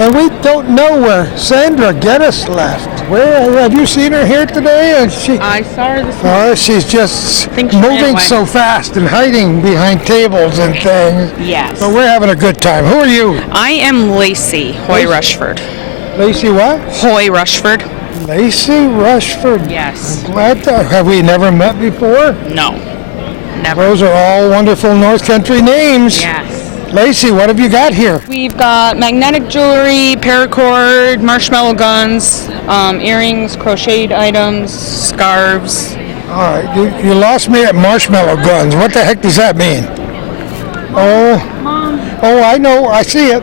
And we don't know where Sandra Geddes left. Where have you seen her here today? And I saw her this morning. oh, she's just think she ran moving away. so fast and hiding behind tables and things. Yes. But we're having a good time. Who are you? I am Lacey Hoy Rushford. Lacey what? Hoy Rushford. Lacey Rushford. Yes. Glad to, have we never met before? No. Never. Those are all wonderful North Country names. Yes. Lacey, what have you got here? We've got magnetic jewelry, paracord, marshmallow guns, earrings, crocheted items, scarves. All right, you lost me at marshmallow guns. What the heck does that mean? Oh, I know. I see it.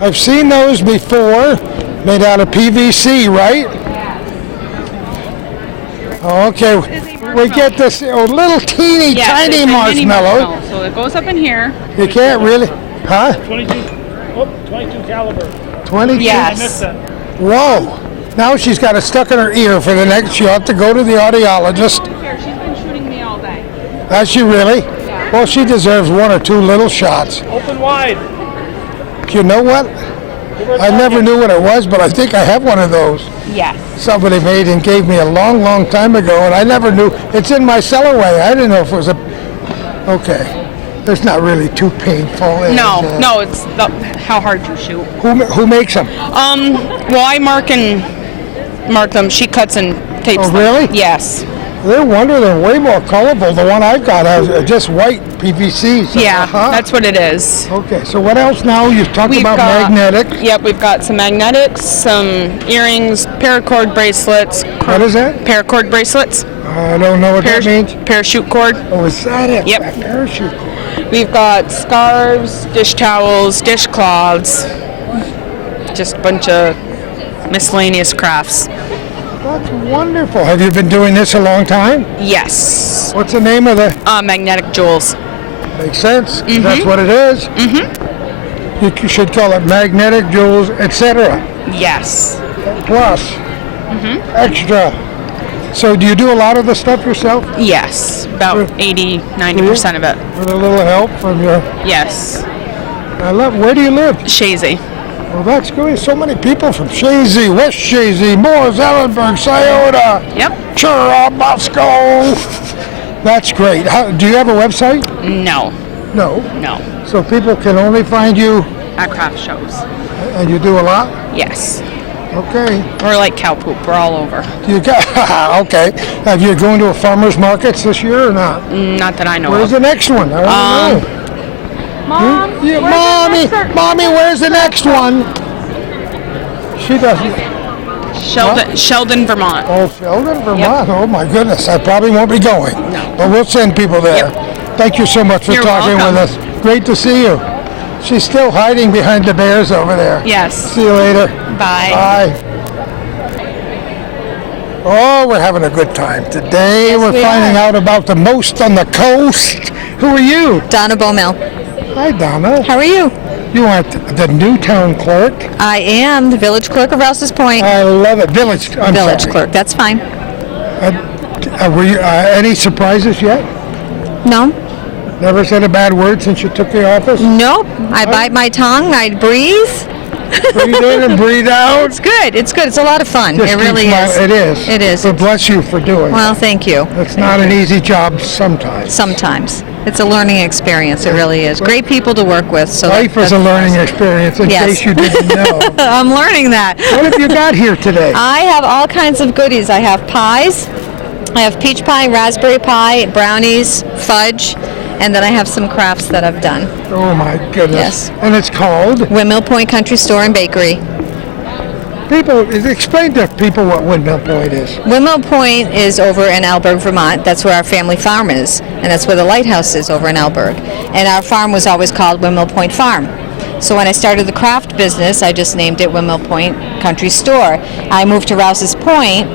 I've seen those before. Made out of PVC, right? Okay. We get this little teeny tiny marshmallow. So it goes up in here. You can't really, huh? 22 caliber. 22? Yes. Whoa. Now she's got it stuck in her ear for the next, she'll have to go to the audiologist. She's been shooting me all day. Has she really? Well, she deserves 1 or 2 little shots. Open wide. You know what? I never knew what it was, but I think I have one of those. Yes. Somebody made and gave me a long, long time ago, and I never knew. It's in my cellarway. I didn't know if it was a... Okay. It's not really too painful. is No, it? no, it's how hard you shoot. Who makes them? Well, I mark them. She cuts and tapes Oh, them. really? Yes. They're wonderful. They're way more colorful. The one I've got has just white PVC. So, Yeah, uh-huh. that's what it is. Okay, so what else now? You've talked We've about got- magnetic. Yep, we've got some magnetics, some earrings, paracord bracelets. What is that? Paracord bracelets. I don't know what that means. Parachute cord. Oh, is that it? Yep. A parachute cord. We've got scarves, dish towels, dishcloths, just a bunch of miscellaneous crafts. That's wonderful. Have you been doing this a long time? Yes. What's the name of the? Magnetic jewels. Makes sense. That's what it is. You should call it magnetic jewels, etc. Yes. Plus, extra. So do you do a lot of the stuff yourself? Yes. About 80-90% of it. With a little help from your... Yes. I love... Where do you live? Shazy. Well, that's good. So many people from Shazy, West Shazy, Morris, Ellenburg, Scioto, Yep. Churubusco. That's great. Do you have a website? No. No. No. So people can only find you, At craft shows. and you do a lot? Yes. Okay. We're like cow poop. We're all over. You got okay. Have you going to a farmers markets this year or not? Not that I know Where's of. the next one? I don't know. Mom, Yeah, mommy, where's the next one? She doesn't. Sheldon, Vermont. Oh, Sheldon, Vermont. Oh my goodness, I probably won't be going. No. But we'll send people there. Thank you so much for You're talking welcome. with us. Great to see you. She's still hiding behind the bears over there. Yes. See you later. Bye. Bye. Oh, we're having a good time. Today we're finding out about the most on the coast. Who are you? Donna Bowmill. Hi, Donna. How are you? You are the Newtown clerk. I am the village clerk of Rouse's Point. I love it. Village Village clerk, that's fine. Were you, any surprises yet? No? Never said a bad word since you took the office? Nope. I bite my tongue, I breathe. Breathe in and breathe out. It's good. It's good. It's a lot of fun. Just It keep really smiling. is. It is. It is. But bless you for doing Well, it. thank you. It's not an easy job sometimes. Sometimes. It's a learning experience. It really is. Great people to work with. So Life is a learning experience, in Yes. case you didn't know. I'm learning that. What have you got here today? I have all kinds of goodies. I have pies. I have peach pie, raspberry pie, brownies, fudge, and then I have some crafts that I've done. Oh my goodness. Yes. And it's called? Windmill Point Country Store and Bakery. People, explain to people what Windmill Point is. Windmill Point is over in Alberg, Vermont. That's where our family farm is, and that's where the lighthouse is over in Alberg. And our farm was always called Windmill Point Farm. So when I started the craft business, I just named it Windmill Point Country Store. I moved to Rouse's Point,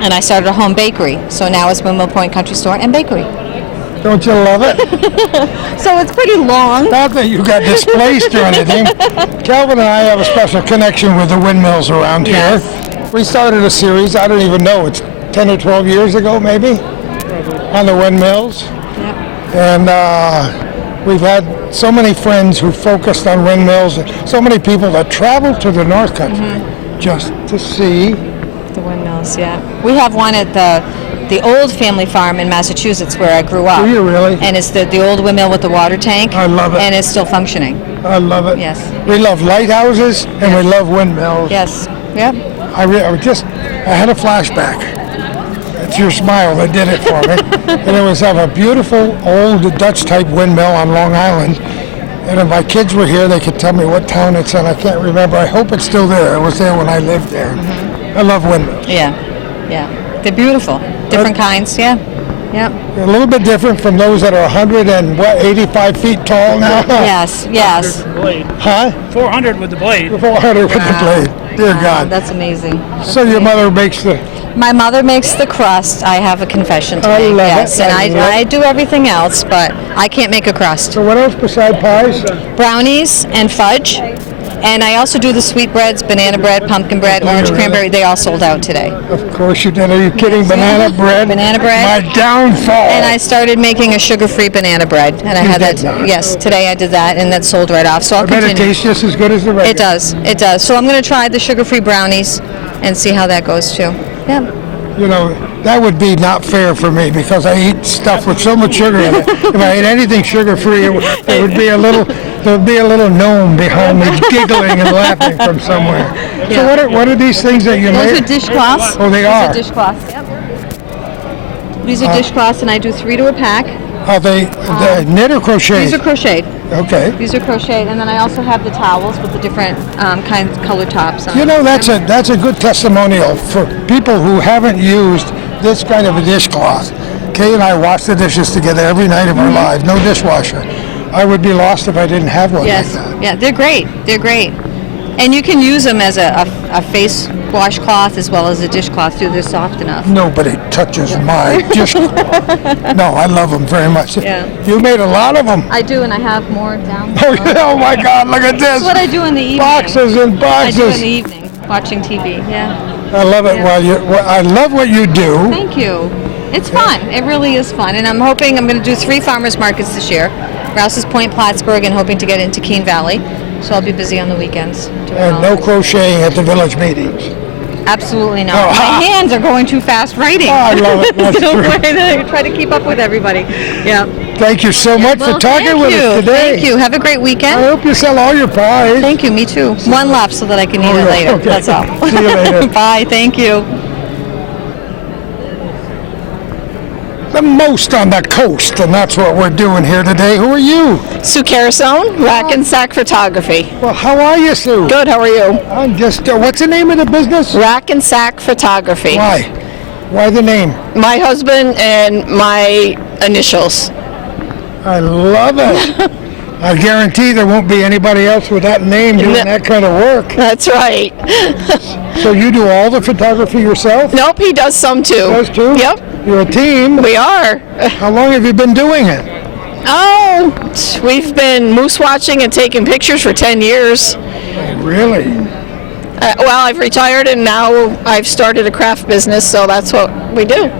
and I started a home bakery. So now it's Windmill Point Country Store and Bakery. Don't you love it? So it's pretty long. Not that you got displaced or anything. Calvin and I have a special connection with the windmills around here. We started a series, I don't even know, it's 10 or 12 years ago maybe, on the windmills. And we've had so many friends who focused on windmills, so many people that traveled to the North Country just to see. The windmills, yeah. We have one at the old family farm in Massachusetts where I grew up. Do you really? And it's the old windmill with the water tank. I love it. And it's still functioning. I love it. Yes. We love lighthouses and we love windmills. Yes. Yep. I had a flashback. It's your smile that did it for me. And it was of a beautiful old Dutch-type windmill on Long Island. And if my kids were here, they could tell me what town it's in. I can't remember. I hope it's still there. It was there when I lived there. I love windmills. Yeah. Yeah. They're beautiful. Different kinds. Yeah. Yep. A little bit different from those that are 85 feet tall now. Yes. Yes. Huh? 400 with the blade. 400 with the blade. Dear God. That's amazing. So your mother makes the... My mother makes the crust. I have a confession to I make. love Yes. it. And I love I do everything else, but I can't make a crust. So what else beside pies? Brownies and fudge. And I also do the sweetbreads, banana bread, pumpkin bread, orange cranberry. They all sold out today. Of course you did. Are you kidding? Banana bread? Banana bread. My downfall. And I started making a sugar-free banana bread. And I You had did that. not. Yes, today I did that, and that sold right off. So I'll I bet it continue. tastes just as good as the regular. It does. It does. So I'm going to try the sugar-free brownies and see how that goes too. Yeah. You know, that would be not fair for me because I eat stuff with so much sugar in it. If I ate anything sugar-free, there would be a little gnome behind me giggling and laughing from somewhere. So what are these things that you make? Those are dishcloths. Oh, they are? These are dishcloths, yep. These are dishcloths, and I do 3 to a pack. Are they knit or crocheted? These are crocheted. Okay. These are crocheted, and then I also have the towels with the different kinds, color tops on You know, them. that's a good testimonial for people who haven't used this kind of a dishcloth. Kay and I wash the dishes together every night of our lives, no dishwasher. I would be lost if I didn't have one like that. Yeah, they're great. They're great. And you can use them as a face washcloth as well as a dishcloth too. They're soft enough. Nobody touches my dishcloth. No, I love them very much. Yeah. You made a lot of them. I do, and I have more down. Oh, yeah, oh my God, look at this. That's what I do in the evening. Boxes and boxes. I do in the evening, watching TV, yeah. I love it. I love what you do. Thank you. It's fun. It really is fun. And I'm hoping I'm going to do 3 farmers markets this year. Rouse's Point, Plattsburgh, and hoping to get into Keene Valley. So I'll be busy on the weekends. And no crocheting at the village meetings. Absolutely not. My hands are going too fast writing. Oh, I love it. That's So true. I try to keep up with everybody. Yeah. Thank you so much for talking with us today. Thank you. Have a great weekend. I hope you sell all your pies. Thank you. Me too. One left so that I can eat it later. Okay. That's all. See you later. Bye. Thank you. The most on the coast, and that's what we're doing here today. Who are you? Sue Carasone, Rack and Sack Photography. Well, how are you, Sue? Good, how are you? I'm just, what's the name of the business? Rack and Sack Photography. Why? Why the name? My husband and my initials. I love it. I guarantee there won't be anybody else with that name doing that kind of work. That's right. So you do all the photography yourself? Nope, he does some too. Does too? Yep. You're a team? We are. How long have you been doing it? Oh, we've been moose watching and taking pictures for 10 years. Really? Well, I've retired and now I've started a craft business, so that's what we do.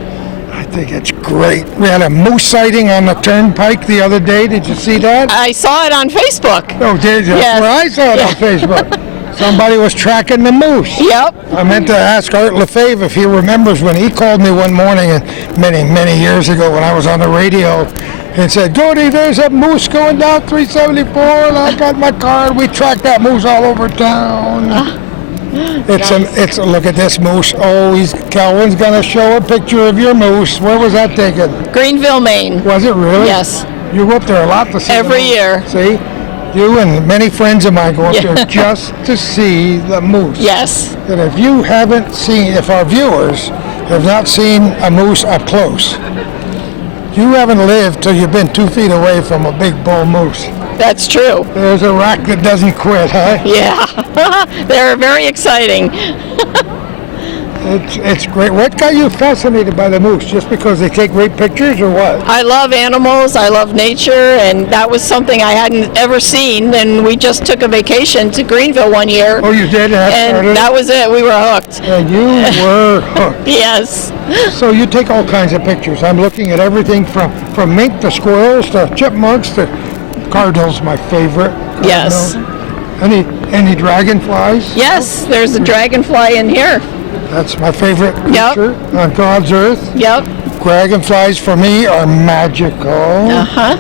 I think it's great. We had a moose sighting on the turnpike the other day. Did you see that? I saw it on Facebook. Oh, did you? Yes. Well, I saw it on Facebook. Somebody was tracking the moose. Yep. I meant to ask Art Lefebvre if he remembers when he called me one morning, and many years ago when I was on the radio, and said, "Gordy, there's a moose going down 374, and I got my car, and we tracked that moose all over town." It's look at this moose. Oh, Calvin's gonna show a picture of your moose. Where was that taken? Greenville, Maine. Was it really? Yes. You go up there a lot to see Every the moose. year. See? You and many friends of mine go up there just to see the moose. Yes. And if our viewers have not seen a moose up close, you haven't lived till you've been 2 feet away from a big bull moose. That's true. There's a rack that doesn't quit, huh? Yeah. They're very exciting. It's great. What got you fascinated by the moose? Just because they take great pictures or what? I love animals, I love nature, and that was something I hadn't ever seen, and we just took a vacation to Greenville one year. Oh, you did? And that was it. We were hooked. And you were hooked. Yes. So you take all kinds of pictures. I'm looking at everything from mink to squirrels to chipmunks to cardinals, my favorite. Yes. Any dragonflies? Yes, there's a dragonfly in here. That's my favorite creature on God's earth. Yep. Dragonflies for me are magical. Uh-huh.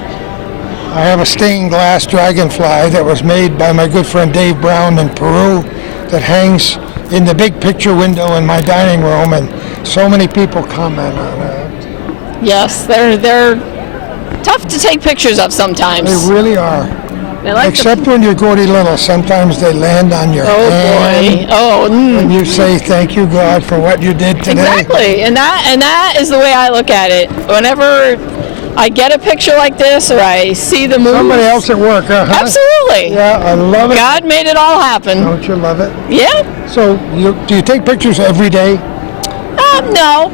I have a stained glass dragonfly that was made by my good friend Dave Brown in Peru that hangs in the big picture window in my dining room, and so many people comment on it. Yes, they're tough to take pictures of sometimes. They really are. Like Except when you're Gordy Little, sometimes they land on your hand. Boy. Oh, and you say, "Thank you, God, for what you did today." Exactly, and that is the way I look at it. Whenever I get a picture like this, or I see the moose. Somebody else at work, huh? Absolutely. Yeah, I love it. God made it all happen. Don't you love it? Yeah. So, do you take pictures every day? No.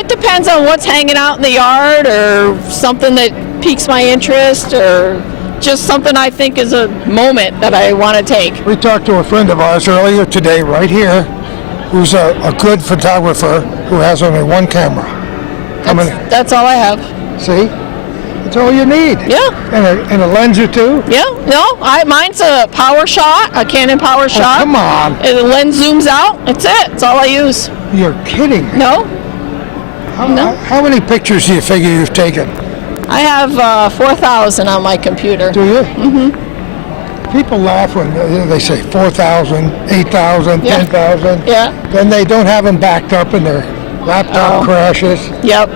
It depends on what's hanging out in the yard, or something that piques my interest, or just something I think is a moment that I want to take. We talked to a friend of ours earlier today, right here, who's a good photographer who has only one camera. That's all I have. See? That's all you need. Yeah. And a lens or two? Yeah. No, mine's a power shot, a Canon power shot. Come on. And the lens zooms out. That's it. That's all I use. You're kidding. No. How many pictures do you figure you've taken? I have 4,000 on my computer. Do you? Mm-hmm. People laugh when they say 4,000, 8,000, 10,000. Yeah. Then they don't have them backed up and their laptop crashes. Yep.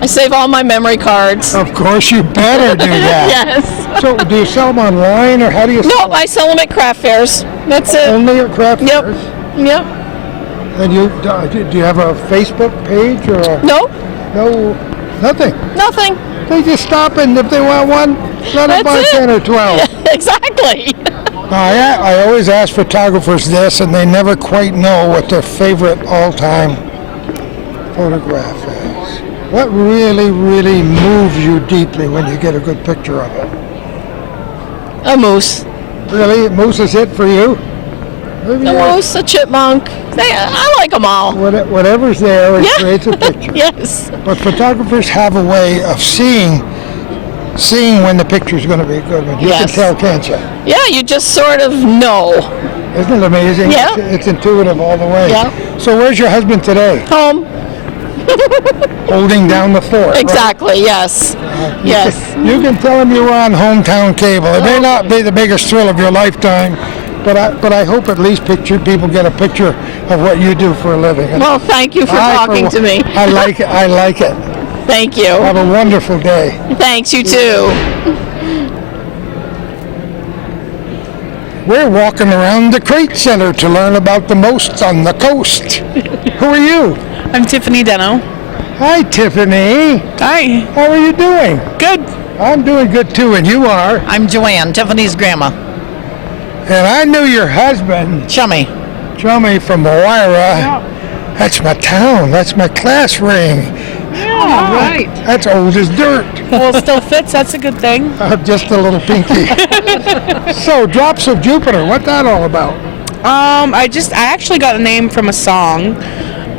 I save all my memory cards. Of course, you better do that. Yes. So, do you sell them online, or how do you sell No, I sell them at craft fairs. That's it. Only at craft Yep. fairs? Yep. And do you have a Facebook page or a... No. No, nothing. Nothing. They just stop and if they want one, let them buy 10 or 12. Exactly. I always ask photographers this, and they never quite know what their favorite all-time photograph is. What really, really moves you deeply when you get a good picture of it? A moose. Really? Moose is it for you? Maybe A moose, a chipmunk. I like them all. Whatever's there, it creates a picture. Yes. But photographers have a way of seeing when the picture's going to be a good one. You can tell, can't you? Yeah, you just sort of know. Isn't it amazing? Yeah. It's intuitive all the way. Yeah. So where's your husband today? Home. Holding down the fort. Exactly, yes. Yes. You can tell him you were on hometown cable. It may not be the biggest thrill of your lifetime, but I hope at least people get a picture of what you do for a living. And Well, thank you for talking to me. I like it. I like it. Thank you. Have a wonderful day. Thanks, you too. We're walking around the Crate Center to learn about the most on the coast. Who are you? I'm Tiffany Deno. Hi, Tiffany. Hi. How are you doing? Good. I'm doing good too, and you are? I'm Joanne, Tiffany's grandma. And I knew your husband. Chummy from Moira. That's my town. That's my class ring. Yeah, right. That's old as dirt. Well, it still fits. That's a good thing. Just a little pinky. So, Drops of Jupiter, what's that all about? I actually got a name from a song,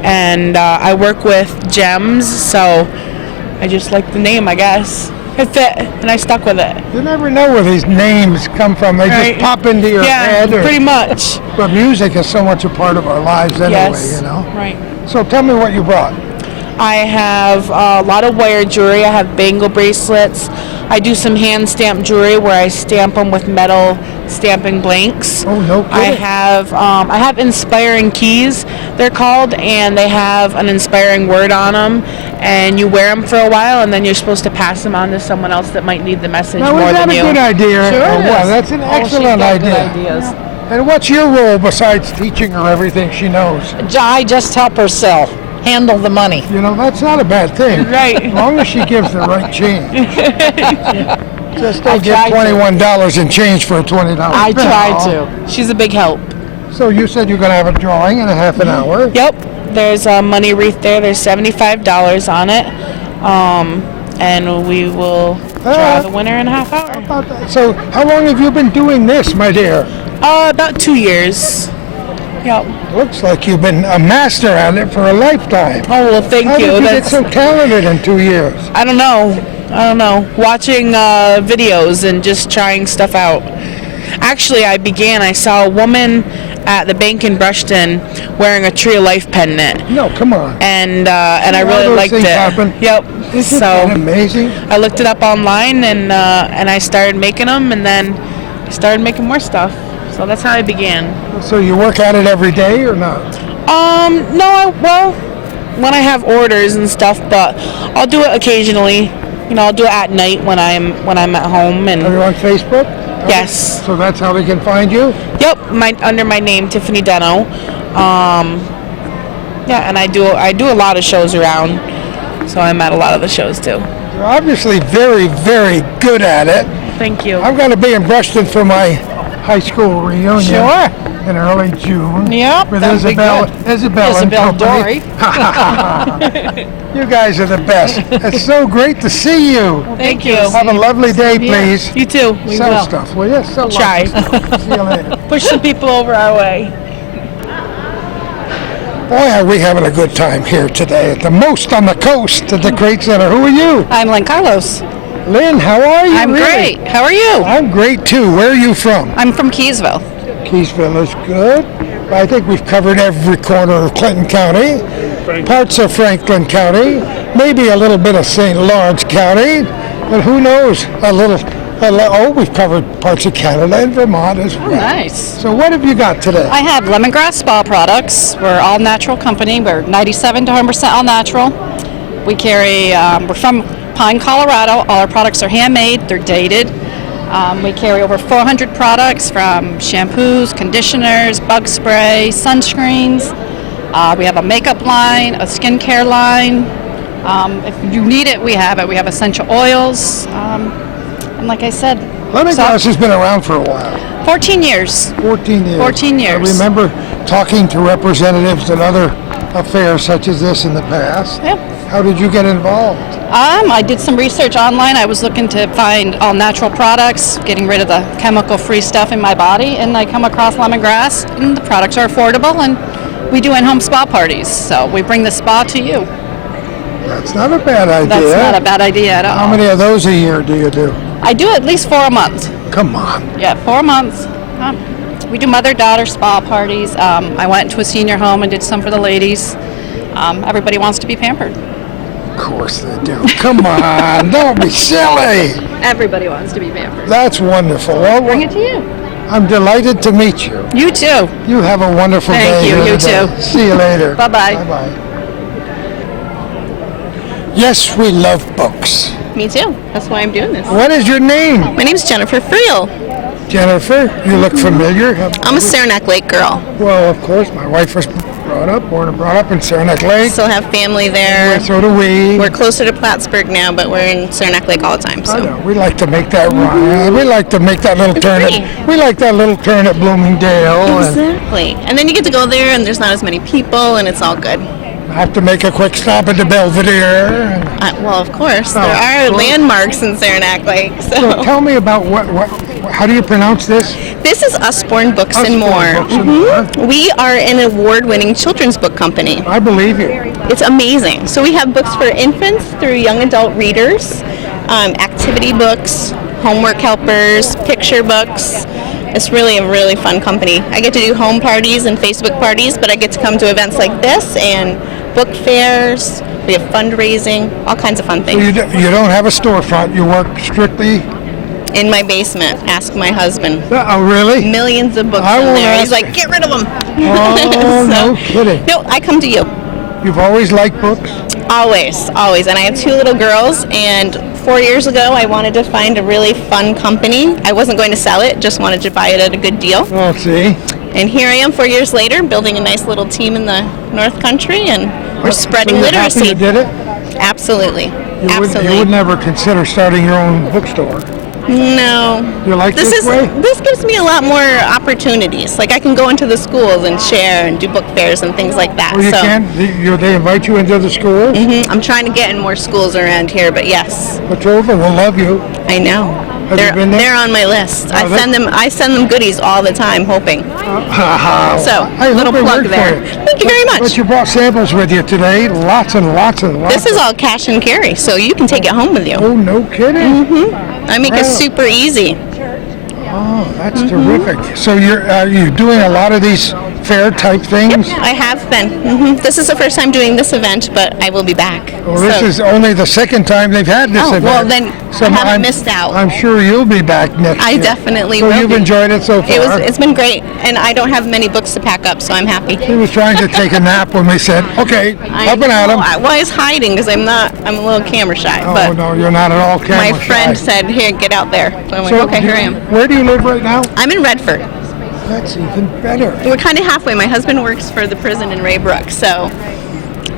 and I work with gems, so I just like the name, I guess. It fit, and I stuck with it. You never know where these names come from. They just pop into your head. Yeah, pretty much. But music is so much a part of our lives anyway, you know? Right. So tell me what you brought. I have a lot of wire jewelry. I have bangle bracelets. I do some hand stamped jewelry where I stamp them with metal stamping blanks. Oh, no kidding. I have inspiring keys, they're called, and they have an inspiring word on them. And you wear them for a while, and then you're supposed to pass them on to someone else that might need the message Now, more is that than a you. good idea? Sure or it what? is. That's an excellent she's got idea. Good ideas. And what's your role besides teaching her everything she knows? I just help her sell. Handle the money. You know, that's not a bad thing. Right. As long as she gives the right change. Just I don't get try to. $21 in change for a $20 I bill. try to. She's a big help. So you said you're going to have a drawing in a half an hour. Yep. There's a money wreath there. There's $75 on it. And we will draw the winner in a half hour. So how long have you been doing this, my dear? About 2 years. Yep. Looks like you've been a master at it for a lifetime. Oh, well, thank How you. did you get so talented in 2 years? I don't know. Watching videos and just trying stuff out. Actually, I saw a woman at the bank in Brushton wearing a Tree of Life pendant. No, come on. And I really liked it. Happen? Yep. Isn't that amazing? I looked it up online and I started making them, and then started making more stuff. So that's how I began. So you work at it every day or not? No, when I have orders and stuff, but I'll do it occasionally. I'll do it at night when I'm at home. And are you on Facebook? Yes. So that's how they can find you? Yep, under my name, Tiffany Deno. And I do a lot of shows around, so I'm at a lot of the shows too. You're obviously very, very good at it. Thank you. I'm going to be in Brushton for my high school reunion. Sure. In early June. Yep. With that'd be Isabel and company. Dory. You guys are the best. It's so great to see you. Thank you. Have a lovely day, please. You too. We Sell will. stuff, will you? Sell Try. lots of stuff. See you later. Push some people over our way. Boy, are we having a good time here today at the most on the coast at the Crate Center. Who are you? I'm Lynn Carlos. Lynn, how are you? I'm really? great. How are you? I'm great too. Where are you from? I'm from Keysville. Keysville is good. I think we've covered every corner of Clinton County. parts of Franklin County, maybe a little bit of St. Lawrence County, but who knows? We've covered parts of Canada and Vermont as well. Nice. So what have you got today? I have lemongrass spa products. We're all natural company. We're 97 to 100% all natural. We carry, we're from Pine, Colorado. All our products are handmade. They're dated. We carry over 400 products from shampoos, conditioners, bug spray, sunscreens. We have a makeup line, a skincare line. If you need it, we have it. We have essential oils. And like I said, Lemongrass has been around for a while. 14 years. 14 years. 14 years. I remember talking to representatives at other affairs such as this in the past. Yep. How did you get involved? I did some research online. I was looking to find all natural products, getting rid of the chemical-free stuff in my body, and I come across lemongrass, and the products are affordable, and we do in-home spa parties. So we bring the spa to you. That's not a bad idea. That's not a bad idea at all. How many of those a year do you do? I do at least 4 a month. Come on. Yeah, 4 months. We do mother-daughter spa parties. I went to a senior home and did some for the ladies. Everybody wants to be pampered. Of course they do. Come on, don't be silly. Everybody wants to be pampered. That's wonderful. Well, Bring it to you. I'm delighted to meet you. You too. You have a wonderful day. Thank you. here You today. too. See you later. Bye-bye. Bye-bye. Yes, we love books. Me too. That's why I'm doing this. What is your name? My name's Jennifer Friel. Jennifer, you look familiar. I'm a Saranac Lake girl. Well, of course, my wife was born and brought up in Saranac Lake. Still have family there. So do we. We're closer to Plattsburgh now, but we're in Saranac Lake all the time. I So know. We like to make that run. We like to make that little turn. We like that little turn at Bloomingdale. Exactly. And then you get to go there, and there's not as many people, and it's all good. I have to make a quick stop at the Belvedere. Well, of course, Oh, there are cool. landmarks in Saranac Lake. So tell me about how do you pronounce this? This is Usborne Books and More. Books and More. We are an award-winning children's book company. I believe you. It's amazing. So we have books for infants through young adult readers, activity books, homework helpers, picture books. It's really a really fun company. I get to do home parties and Facebook parties, but I get to come to events like this and book fairs. We have fundraising, all kinds of fun So things. you don't have a storefront. You work strictly. In my basement, ask my husband. Oh, really? Millions of books I in won't there. He's ask. like, get rid of them. Oh, no kidding. No, I come to you. You've always liked books? Always, always. And I have 2 little girls, and 4 years ago I wanted to find a really fun company. I wasn't going to sell it, just wanted to buy it at a good deal. Oh, see? And here I am 4 years later, building a nice little team in the North Country, and we're spreading So you're literacy. happy you did it? Absolutely. You would never consider starting your own bookstore. No. You like this way? This gives me a lot more opportunities. Like I can go into the schools and share and do book fairs and things like that. Oh, you so, can? They invite you into the schools? I'm trying to get in more schools around here, but yes. Petrova will love you. I know. Have you been there? They're on my list. Oh, I send them goodies all the time, hoping. So, I little hope it plug worked there. for you. Thank you very much. But you brought samples with you today. Lots and lots and lots. This is all cash and carry, so you can take it home with you. Oh, no kidding. I make it Wow. super easy. Oh, that's terrific. So you're doing a lot of these fair type things? I have been. This is the first time doing this event, but I will be back. Well, this is only the second time they've had this event. Well, then I haven't missed out. I'm sure you'll be back next I year. definitely so will. you've enjoyed it so far? It's been great, and I don't have many books to pack up, so I'm happy. He was trying to take a nap when we said, okay, up and at him. Well, I was hiding because I'm a little camera shy. Oh, but no, you're not at all camera my friend shy. said, here, get out there. So I'm like, So okay, here I am. Where do you live right now? I'm in Redford. That's even better. We're kind of halfway. My husband works for the prison in Raybrook, so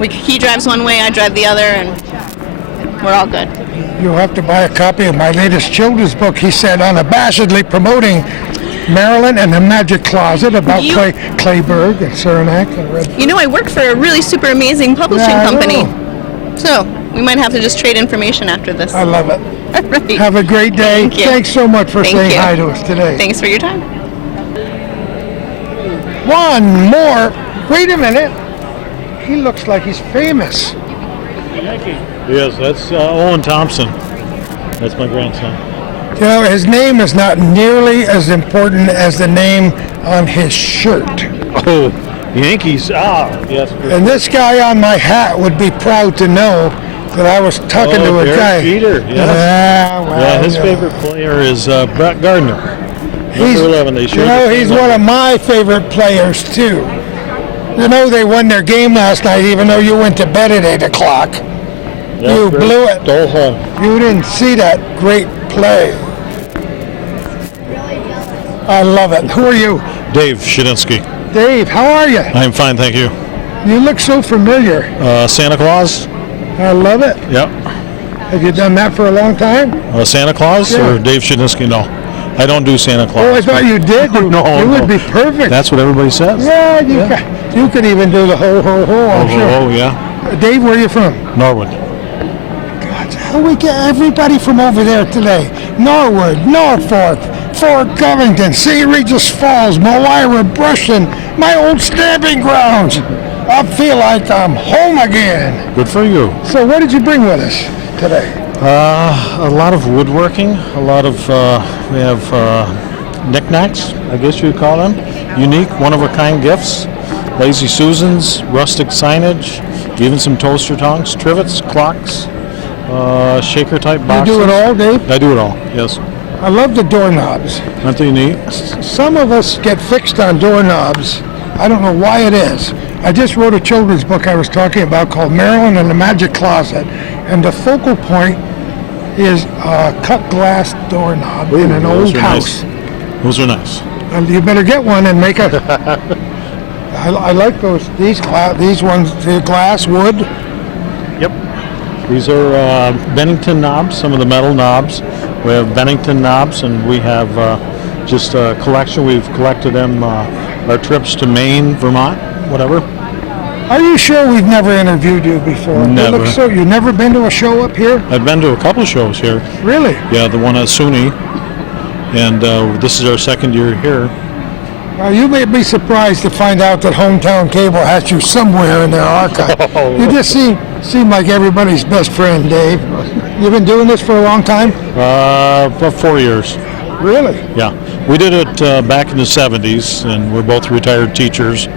he drives one way, I drive the other, and we're all good. You'll have to buy a copy of my latest children's book, he said, unabashedly promoting Maryland and the Magic Closet about Clayburgh and Saranac and Redford. You know, I work for a really super amazing publishing Yeah, I company. know. So we might have to just trade information after this. I love it. Right. Have a great day. Thank you. Thanks so much for Thank saying you. hi to us today. Thanks for your time. One more. Wait a minute. He looks like he's famous. Yes, that's Owen Thompson. That's my grandson. You know, his name is not nearly as important as the name on his shirt. Oh, Yankees. Yes. And this guy on my hat would be proud to know that I was talking to a Derek guy. Jeter, yes. Yeah, well, Yeah, his favorite player is Brett Gardner. He's, Number 11. They you showed know, the he's same one of my favorite players too. You know, they won their game last night, even though you went to bed at 8 o'clock. You blew it. Stole home. You didn't see that great play. I love it. Who are you? Dave Shedinsky. Dave, how are you? I'm fine, thank you. You look so familiar. Santa Claus? I love it. Yep. Have you done that for a long time? Santa Claus Yeah. or Dave Shedinsky? No. I don't do Santa Claus. Oh, I thought you did. You, No, you no. would be perfect. That's what everybody says. Yeah, you could even do the ho, ho, ho, I'm sure. Oh, yeah. Dave, where are you from? Norwood. God, how we get everybody from over there today? Norwood, Norfolk, Fort Covington, St. Regis Falls, Moira, Brushton, my old stamping grounds. I feel like I'm home again. Good for you. So what did you bring with us today? A lot of woodworking. A lot of, we have knickknacks, I guess you'd call them. Unique, one-of-a-kind gifts. Lazy Susans, rustic signage, even some toaster tongs, trivets, clocks, shaker-type boxes. You do it all, Dave? I do it all, yes. I love the doorknobs. Aren't they neat? Some of us get fixed on doorknobs. I don't know why it is. I just wrote a children's book I was talking about called Marilyn and the Magic Closet. And the focal point is a cut glass doorknob in an old house. Nice. Those are nice. And you better get one and make a... I like those. These ones, the glass, wood. Yep. These are Bennington knobs, some of the metal knobs. We have Bennington knobs, and we have just a collection. We've collected them our trips to Maine, Vermont, whatever. Are you sure we've never interviewed you before? Never. You've never been to a show up here? I've been to a couple shows here. Really? Yeah, the one at SUNY, and this is our second year here. Well, you may be surprised to find out that Hometown Cable has you somewhere in their archive. You just seem like everybody's best friend, Dave. You've been doing this for a long time? About 4 years. Really? Yeah. We did it back in the 70s, and we're both retired teachers.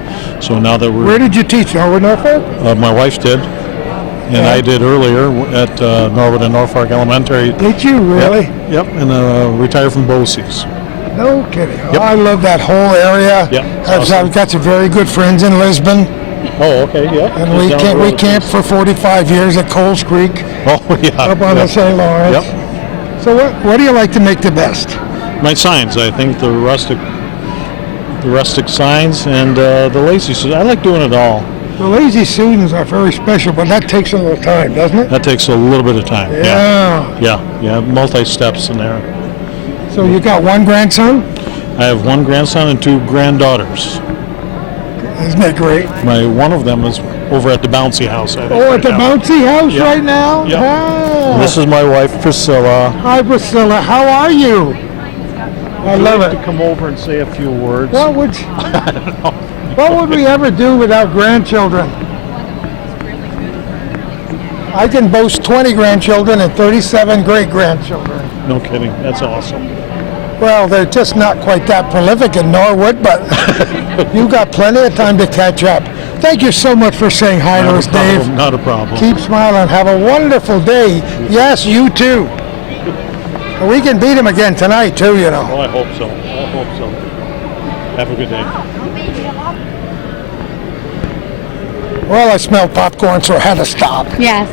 So now that we're... Where did you teach? Norwood, Norfolk? My wife did, and I did earlier at Norwood and Norfolk Elementary. Did you really? Yep, and retired from BOCES. No kidding. Yep. I love that whole area. Yep. I've got some very good friends in Lisbon. Oh, okay, yeah. And we camped for 45 years at Coles Creek. Oh, yeah. Up on the St. Lawrence. Yep. So what do you like to make the best? My signs, I think the rustic signs and the lazy Susans. I like doing it all. The lazy Susans are very special, but that takes a little time, doesn't it? That takes a little bit of time. Yeah, multi-steps in there. So you got one grandson? I have one grandson and two granddaughters. Isn't that great? One of them is over at the bouncy house. I think, at the bouncy house right now? Yep. Ah. This is my wife, Priscilla. Hi, Priscilla. How are you? I love it. To come over and say a few words. What would I don't know. What would we ever do without grandchildren? I can boast 20 grandchildren and 37 great-grandchildren. No kidding. That's awesome. Well, they're just not quite that prolific in Norwood, but you've got plenty of time to catch up. Thank you so much for saying hi to us, Dave. Not a problem. Keep smiling. Have a wonderful day. Yes, you too. We can beat him again tonight, too, you know. Oh, I hope so. Have a good day. Well, I smelled popcorn, so I had to stop. Yes.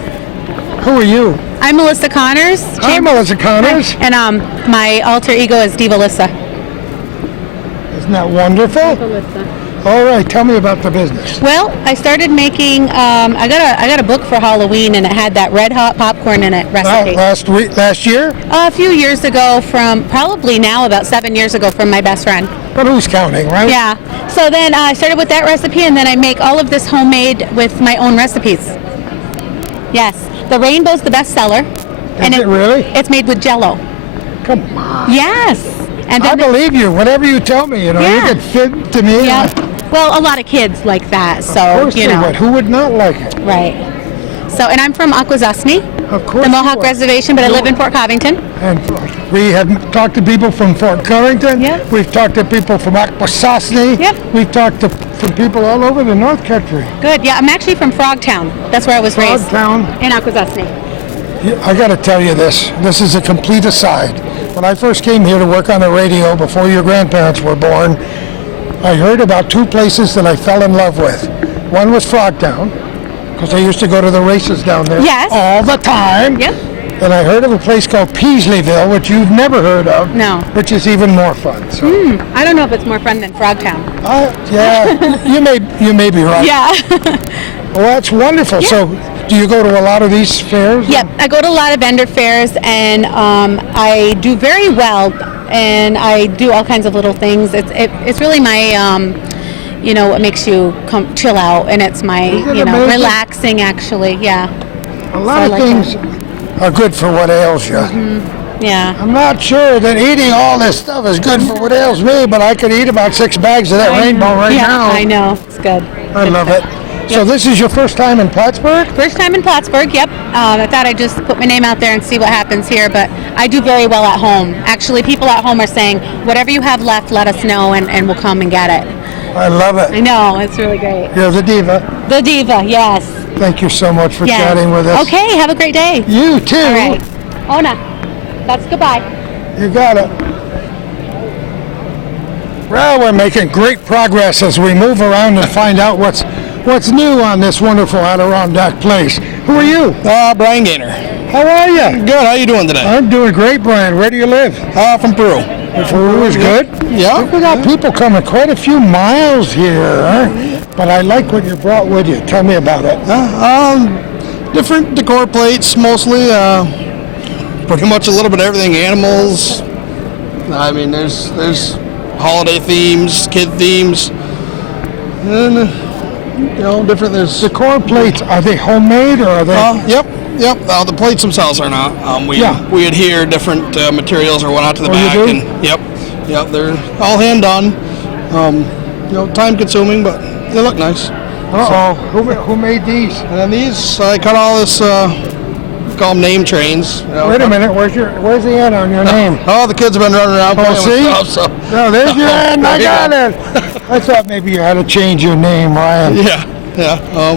Who are you? I'm Melissa Connors. Hi, Melissa Connors. And my alter ego is Divalissa. Isn't that wonderful? Divalissa. All right, tell me about the business. Well, I started making. I got a book for Halloween, and it had that red hot popcorn in it recipe. Last year? A few years ago, from probably now about 7 years ago, from my best friend. But who's counting, right? Yeah. So then I started with that recipe, and then I make all of this homemade with my own recipes. Yes. The rainbow's the best seller. Is it really? It's made with Jell-O. Come on. Yes. And I believe you. Whatever you tell me, you know, you can fit to me. Yeah. Well, a lot of kids like that, so Of course you they know. would. Who would not like it? Right. So, and I'm from Akwesasne, Of course. the Mohawk you are. Reservation, but I live in Fort Covington. And we have talked to people from Fort Covington. We've talked to people from Akwesasne. We've talked to from people all over the North Country. Good. Yeah, I'm actually from Frogtown. That's where I was raised. Frogtown. In Akwesasne. I got to tell you this. This is a complete aside. When I first came here to work on the radio before your grandparents were born, I heard about two places that I fell in love with. One was Frogtown, because I used to go to the races down there all the time. Yep. And I heard of a place called Peasleyville, which you've never heard of. No. Which is even more fun. So. I don't know if it's more fun than Frogtown. Yeah, you may be right. Yeah. Well, that's wonderful. Yeah. So, do you go to a lot of these fairs? Yep, I go to a lot of vendor fairs, and I do very well, and I do all kinds of little things. It's really my, what makes you chill out, and it's my, amazing? relaxing actually. Yeah. A lot of things are good for what ails you. Yeah. I'm not sure that eating all this stuff is good for what ails me, but I could eat about 6 bags of that rainbow right now. I know. It's good. I love it. So this is your first time in Plattsburgh? First time in Plattsburgh, yep. I thought I'd just put my name out there and see what happens here, but I do very well at home. Actually, people at home are saying, whatever you have left, let us know, and we'll come and get it. I love it. I know. It's really great. You're the diva. The diva, yes. Thank you so much for Yes. chatting with us. Okay, have a great day. You too. All right. Ona, that's goodbye. You got it. Well, we're making great progress as we move around and find out what's new on this wonderful Adirondack place. Who are you? Brian Gaynor. How are you? Good. How you doing today? I'm doing great, Brian. Where do you live? From Peru. Peru is good? Yeah. We got people coming quite a few miles here, but I like what you brought with you. Tell me about it. Different decor plates, mostly. Pretty much a little bit of everything. Animals. I mean, there's holiday themes, kid themes, and different. There's decor plates. Are they homemade or are they? Yep. The plates themselves are not. We adhere different materials or whatnot to the back, and yep, they're all hand done. Time consuming, but they look nice. So, who made these? And then these, I cut all this. Call them name trains. Wait a minute, where's the end on your name? Oh, the kids have been running around playing see? with stuff. No, there's your end. I got it. I thought maybe you had to change your name, Ryan. Yeah.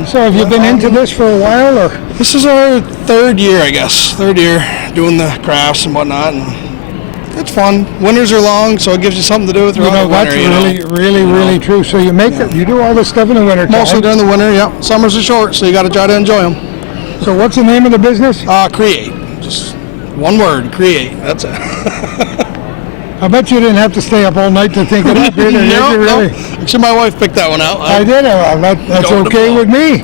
So have you been into this for a while, or? This is our third year, I guess. Third year doing the crafts and whatnot, and it's fun. Winters are long, so it gives you something to do throughout the winter. That's really true. So you you do all this stuff in the winter time? Mostly during the winter, yeah. Summers are short, so you got to try to enjoy them. So what's the name of the business? Create. Just one word, create. That's it. I bet you didn't have to stay up all night to think it up, did you? No. Actually, my wife picked that one out. I did. That's okay with me.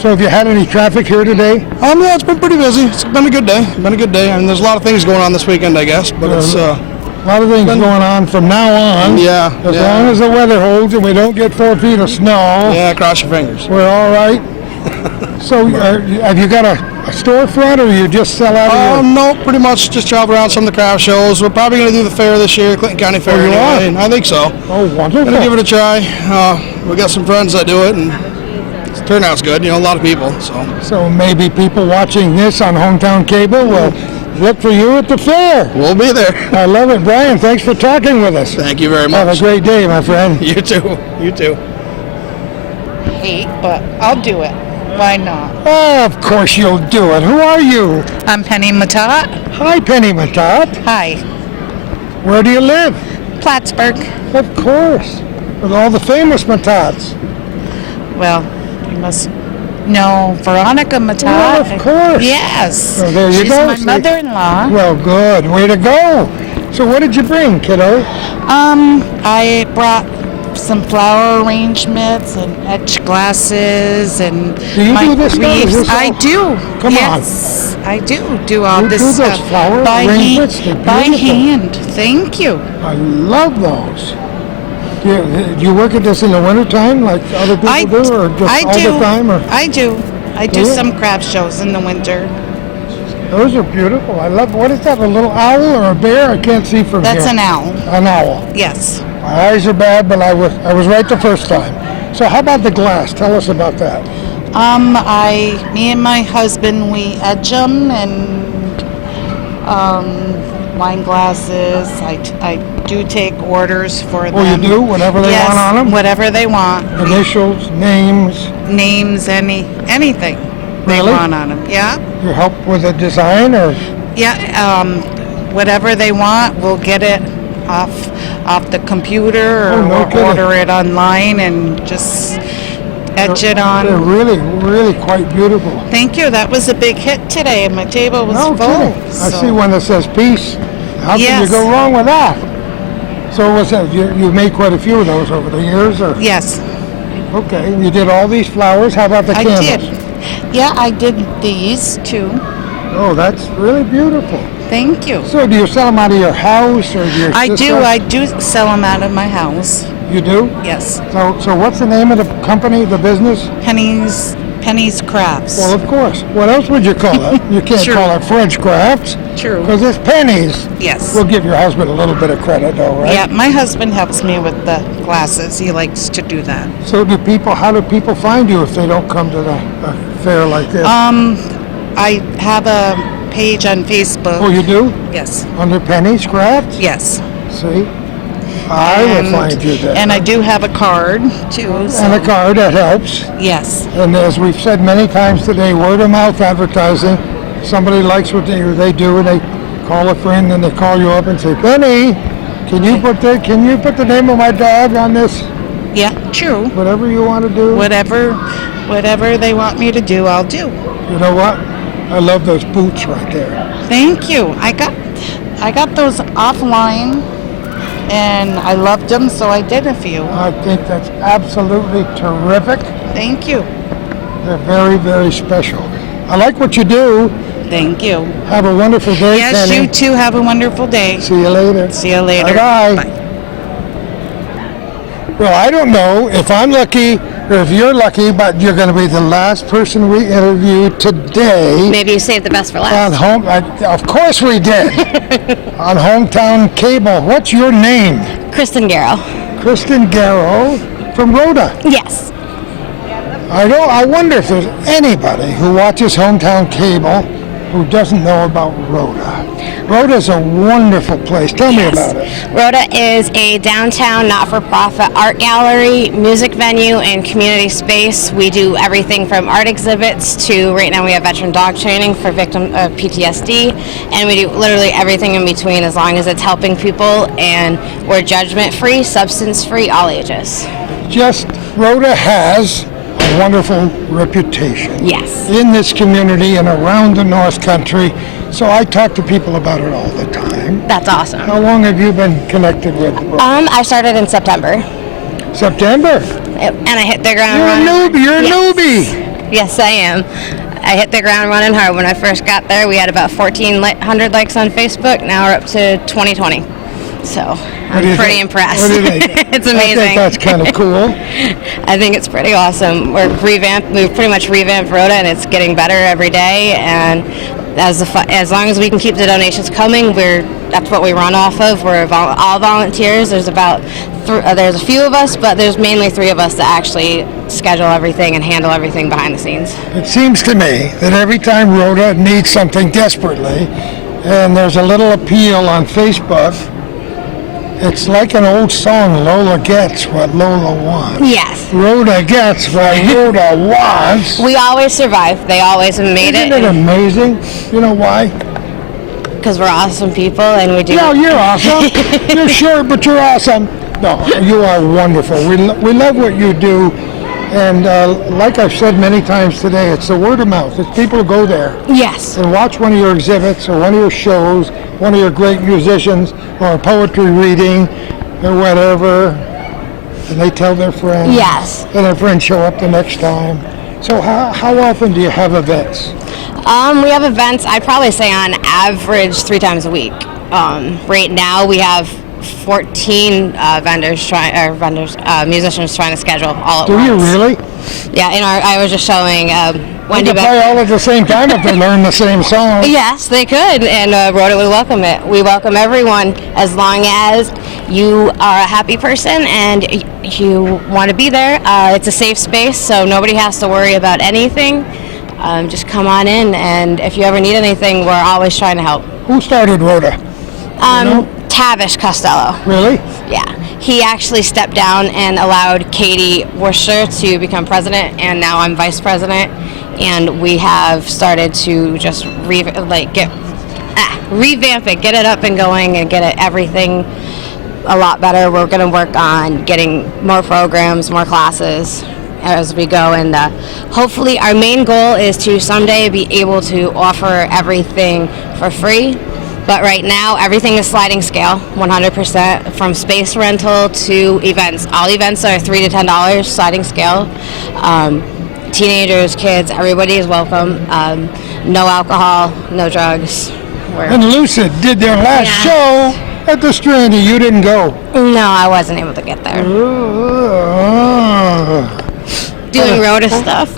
So have you had any traffic here today? Yeah, it's been pretty busy. It's been a good day. I mean, there's a lot of things going on this weekend, I guess. But it's a lot of things going on from now on. Yeah. As long as the weather holds and we don't get 4 feet of snow. Yeah, cross your fingers. We're all right. So have you got a storefront, or you just sell out of your... No, pretty much just travel around some of the craft shows. We're probably going to do the fair this year, Clinton County Fair. You are? I think so. Oh, wonderful. Going to give it a try. We got some friends that do it, and the turnout's good. A lot of people. So maybe people watching this on Hometown Cable will look for you at the fair. We'll be there. I love it. Brian, thanks for talking with us. Thank you very much. Have a great day, my friend. You too. You too. Hate, but I'll do it. Why not? Oh, of course you'll do it. Who are you? I'm Penny Matat. Hi, Penny Matat. Hi. Where do you live? Plattsburgh. Of course. With all the famous Matats. Well, you must know Veronica Matat. Well, of course. Yes. So there you She's go. my mother-in-law. Well, good. Way to go. So what did you bring, kiddo? I brought some flower arrangements and etched glasses and do you do this wreaths. Stuff? I do. Come yes, I do all you this do stuff those flower by arrangements? hand. Thank you. I love those. Do you work at this in the wintertime like other people do, or just all the time? Or? I do. I do some craft shows in the winter. Those are beautiful. I love. What is that? A little owl or a bear? I can't see from here. That's an owl. An owl. Yes. My eyes are bad, but I was right the first time. So how about the glass? Tell us about that. Me and my husband, we edge them and wine glasses. I do take orders for them. Oh, you do? Whatever they Yes, want on them? whatever they want. Initials, names? Names, anything they Really? want on them. Yeah. You help with the design, or? Yeah, whatever they want, we'll get it off the computer, or Oh, no we'll kidding. order it online and just etch it on. They're really, really quite beautiful. Thank you. That was a big hit today, and my table was No full. kidding. I see one that says peace. How can you Yes. go wrong with that? So what's that? You made quite a few of those over the years, or? Yes. Okay, you did all these flowers. How about the I candles? did. Yeah, I did these too. Oh, that's really beautiful. Thank you. So do you sell them out of your house, or your I sister? do sell them out of my house. You do? Yes. So what's the name of the company, the business? Penny's Crafts. Well, of course. What else would you call it? You can't True. call it French crafts. True. Because it's pennies. Yes. We'll give your husband a little bit of credit, though, right? Yeah, my husband helps me with the glasses. He likes to do that. So how do people find you if they don't come to the fair like this? I have a page on Facebook. Oh, you do? Yes. Under Penny's Crafts? Yes. See? I will find you there. And I do have a card too. So. And a card, that helps. Yes. And as we've said many times today, word of mouth advertising. Somebody likes what they do, and they call a friend, and they call you up and say, Penny, can you put the name of my dog on this? Yeah, true. Whatever you want to do. Whatever they want me to do, I'll do. You know what? I love those boots right there. Thank you. I got those offline, and I loved them, so I did a few. I think that's absolutely terrific. Thank you. They're very, very special. I like what you do. Thank you. Have a wonderful day, Yes, Penny. you too. Have a wonderful day. See you later. See you later. Bye-bye. Well, I don't know if I'm lucky or if you're lucky, but you're going to be the last person we interview today. Maybe you saved the best for last. Of course we did. On Hometown Cable. What's your name? Kristen Garrow. Kristen Garrow from Rhoda. Yes. I wonder if there's anybody who watches Hometown Cable who doesn't know about Rhoda. Rhoda's a wonderful place. Tell me about it. Rhoda is a downtown not-for-profit art gallery, music venue, and community space. We do everything from art exhibits to, right now we have veteran dog training for victims of PTSD, and we do literally everything in between as long as it's helping people, and we're judgment-free, substance-free, all ages. Rhoda has a wonderful reputation. Yes. In this community and around the North Country. So I talk to people about it all the time. That's awesome. How long have you been connected with Rhoda? I started in September. September? And I hit the ground running. You're a newbie. Yes, I am. I hit the ground running hard. When I first got there, we had about 1,400 likes on Facebook. Now we're up to 2020. So I'm pretty impressed. What do you think? It's amazing. I think that's kind of cool. I think it's pretty awesome. We've pretty much revamped Rhoda, and it's getting better every day. And as long as we can keep the donations coming, that's what we run off of. We're all volunteers. There's a few of us, but there's mainly 3 of us that actually schedule everything and handle everything behind the scenes. It seems to me that every time Rhoda needs something desperately, and there's a little appeal on Facebook, it's like an old song, Lola gets what Lola wants. Yes. Rhoda gets what Rhoda wants. We always survive. They always have made it. Isn't it amazing? You know why? Because we're awesome people and we do. Yeah, you're awesome. You're short, but you're awesome. No, you are wonderful. We love what you do. And like I've said many times today, it's the word of mouth. It's people who go there. Yes. And watch one of your exhibits or one of your shows, one of your great musicians, or a poetry reading, or whatever, and they tell their friends. Yes. And their friends show up the next time. So how often do you have events? We have events, I'd probably say on average 3 times a week. Right now we have 14 musicians trying to schedule all at once. Do you really? Yeah, I was just showing They could play all at the same time if they learn the same song. Yes, they could, and Rhoda would welcome it. We welcome everyone as long as you are a happy person and you want to be there. It's a safe space, so nobody has to worry about anything. Just come on in, and if you ever need anything, we're always trying to help. Who started Rhoda? Tavish Costello. Really? Yeah. He actually stepped down and allowed Katie Worcester to become president, and now I'm vice president. And we have started to just revamp it, get it up and going, and get everything a lot better. We're going to work on getting more programs, more classes as we go, and hopefully our main goal is to someday be able to offer everything for free. But right now, everything is sliding scale, 100%, from space rental to events. All events are $3 to $10, sliding scale. Teenagers, kids, everybody is welcome. No alcohol, no drugs. And Lucid did their last show at the Strand. You didn't go. No, I wasn't able to get there. Doing Rhoda stuff.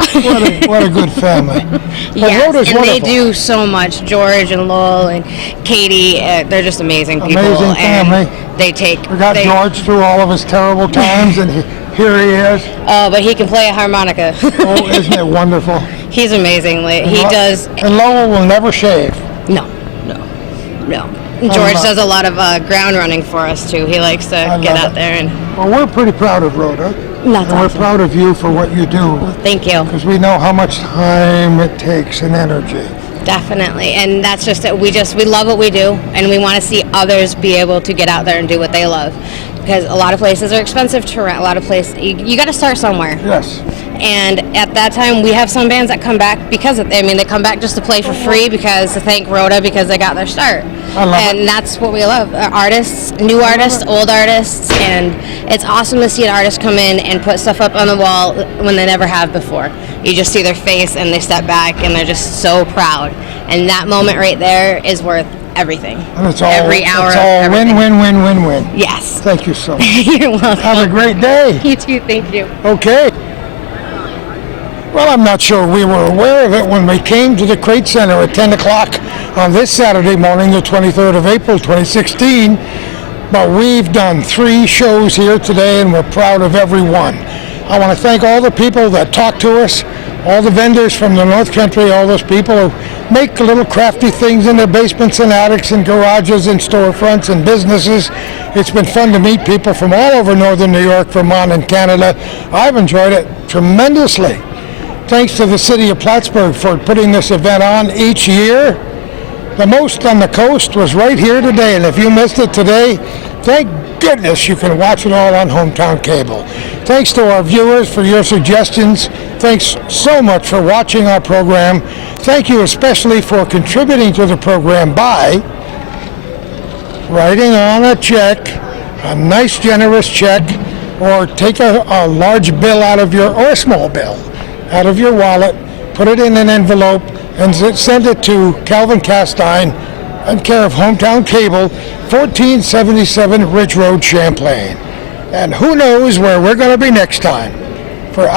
What a good family. Yes, Rhoda's and they wonderful. do so much. George and Lowell and Katie, they're just amazing people. Amazing family. And they take. We got George through all of his terrible times, and here he is. Oh, but he can play a harmonica. Oh, isn't it wonderful? He's amazing. He does. And Lowell will never shave. No. George does a lot of ground running for us too. He likes to get out there and. Well, we're pretty proud of Rhoda. That's and we're awesome. proud of you for what you do. Thank you. Because we know how much time it takes and energy. Definitely, and that's just it. We love what we do, and we want to see others be able to get out there and do what they love. Because a lot of places are expensive to rent. A lot of places, you got to start somewhere. Yes. And at that time, we have some bands that come back because they come back just to play for free because to thank Rhoda because they got their start. I love and that's what we love. Artists, new artists, old artists, and it's awesome to see an artist come in and put stuff up on the wall when they never have before. You just see their face and they step back and they're just so proud. And that moment right there is worth everything. And it's all, every hour. It's all win, win, win, win, win. Yes. Thank you so much. You're welcome. Have a great day. You too. Thank you. Okay. Well, I'm not sure we were aware of it when we came to the Crate Center at 10 o'clock on this Saturday morning, the 23rd of April, 2016. But we've done 3 shows here today, and we're proud of every one. I want to thank all the people that talk to us, all the vendors from the North Country, all those people who make little crafty things in their basements and attics and garages and storefronts and businesses. It's been fun to meet people from all over Northern New York, Vermont, and Canada. I've enjoyed it tremendously. Thanks to the city of Plattsburgh for putting this event on each year. The most on the coast was right here today, and if you missed it today, thank goodness you can watch it all on Hometown Cable. Thanks to our viewers for your suggestions. Thanks so much for watching our program. Thank you especially for contributing to the program by writing on a check, a nice generous check, or take a large bill out of your, or a small bill, out of your wallet, put it in an envelope, and send it to Calvin Castine in care of Hometown Cable, 1477 Ridge Road, Champlain. And who knows where we're going to be next time. For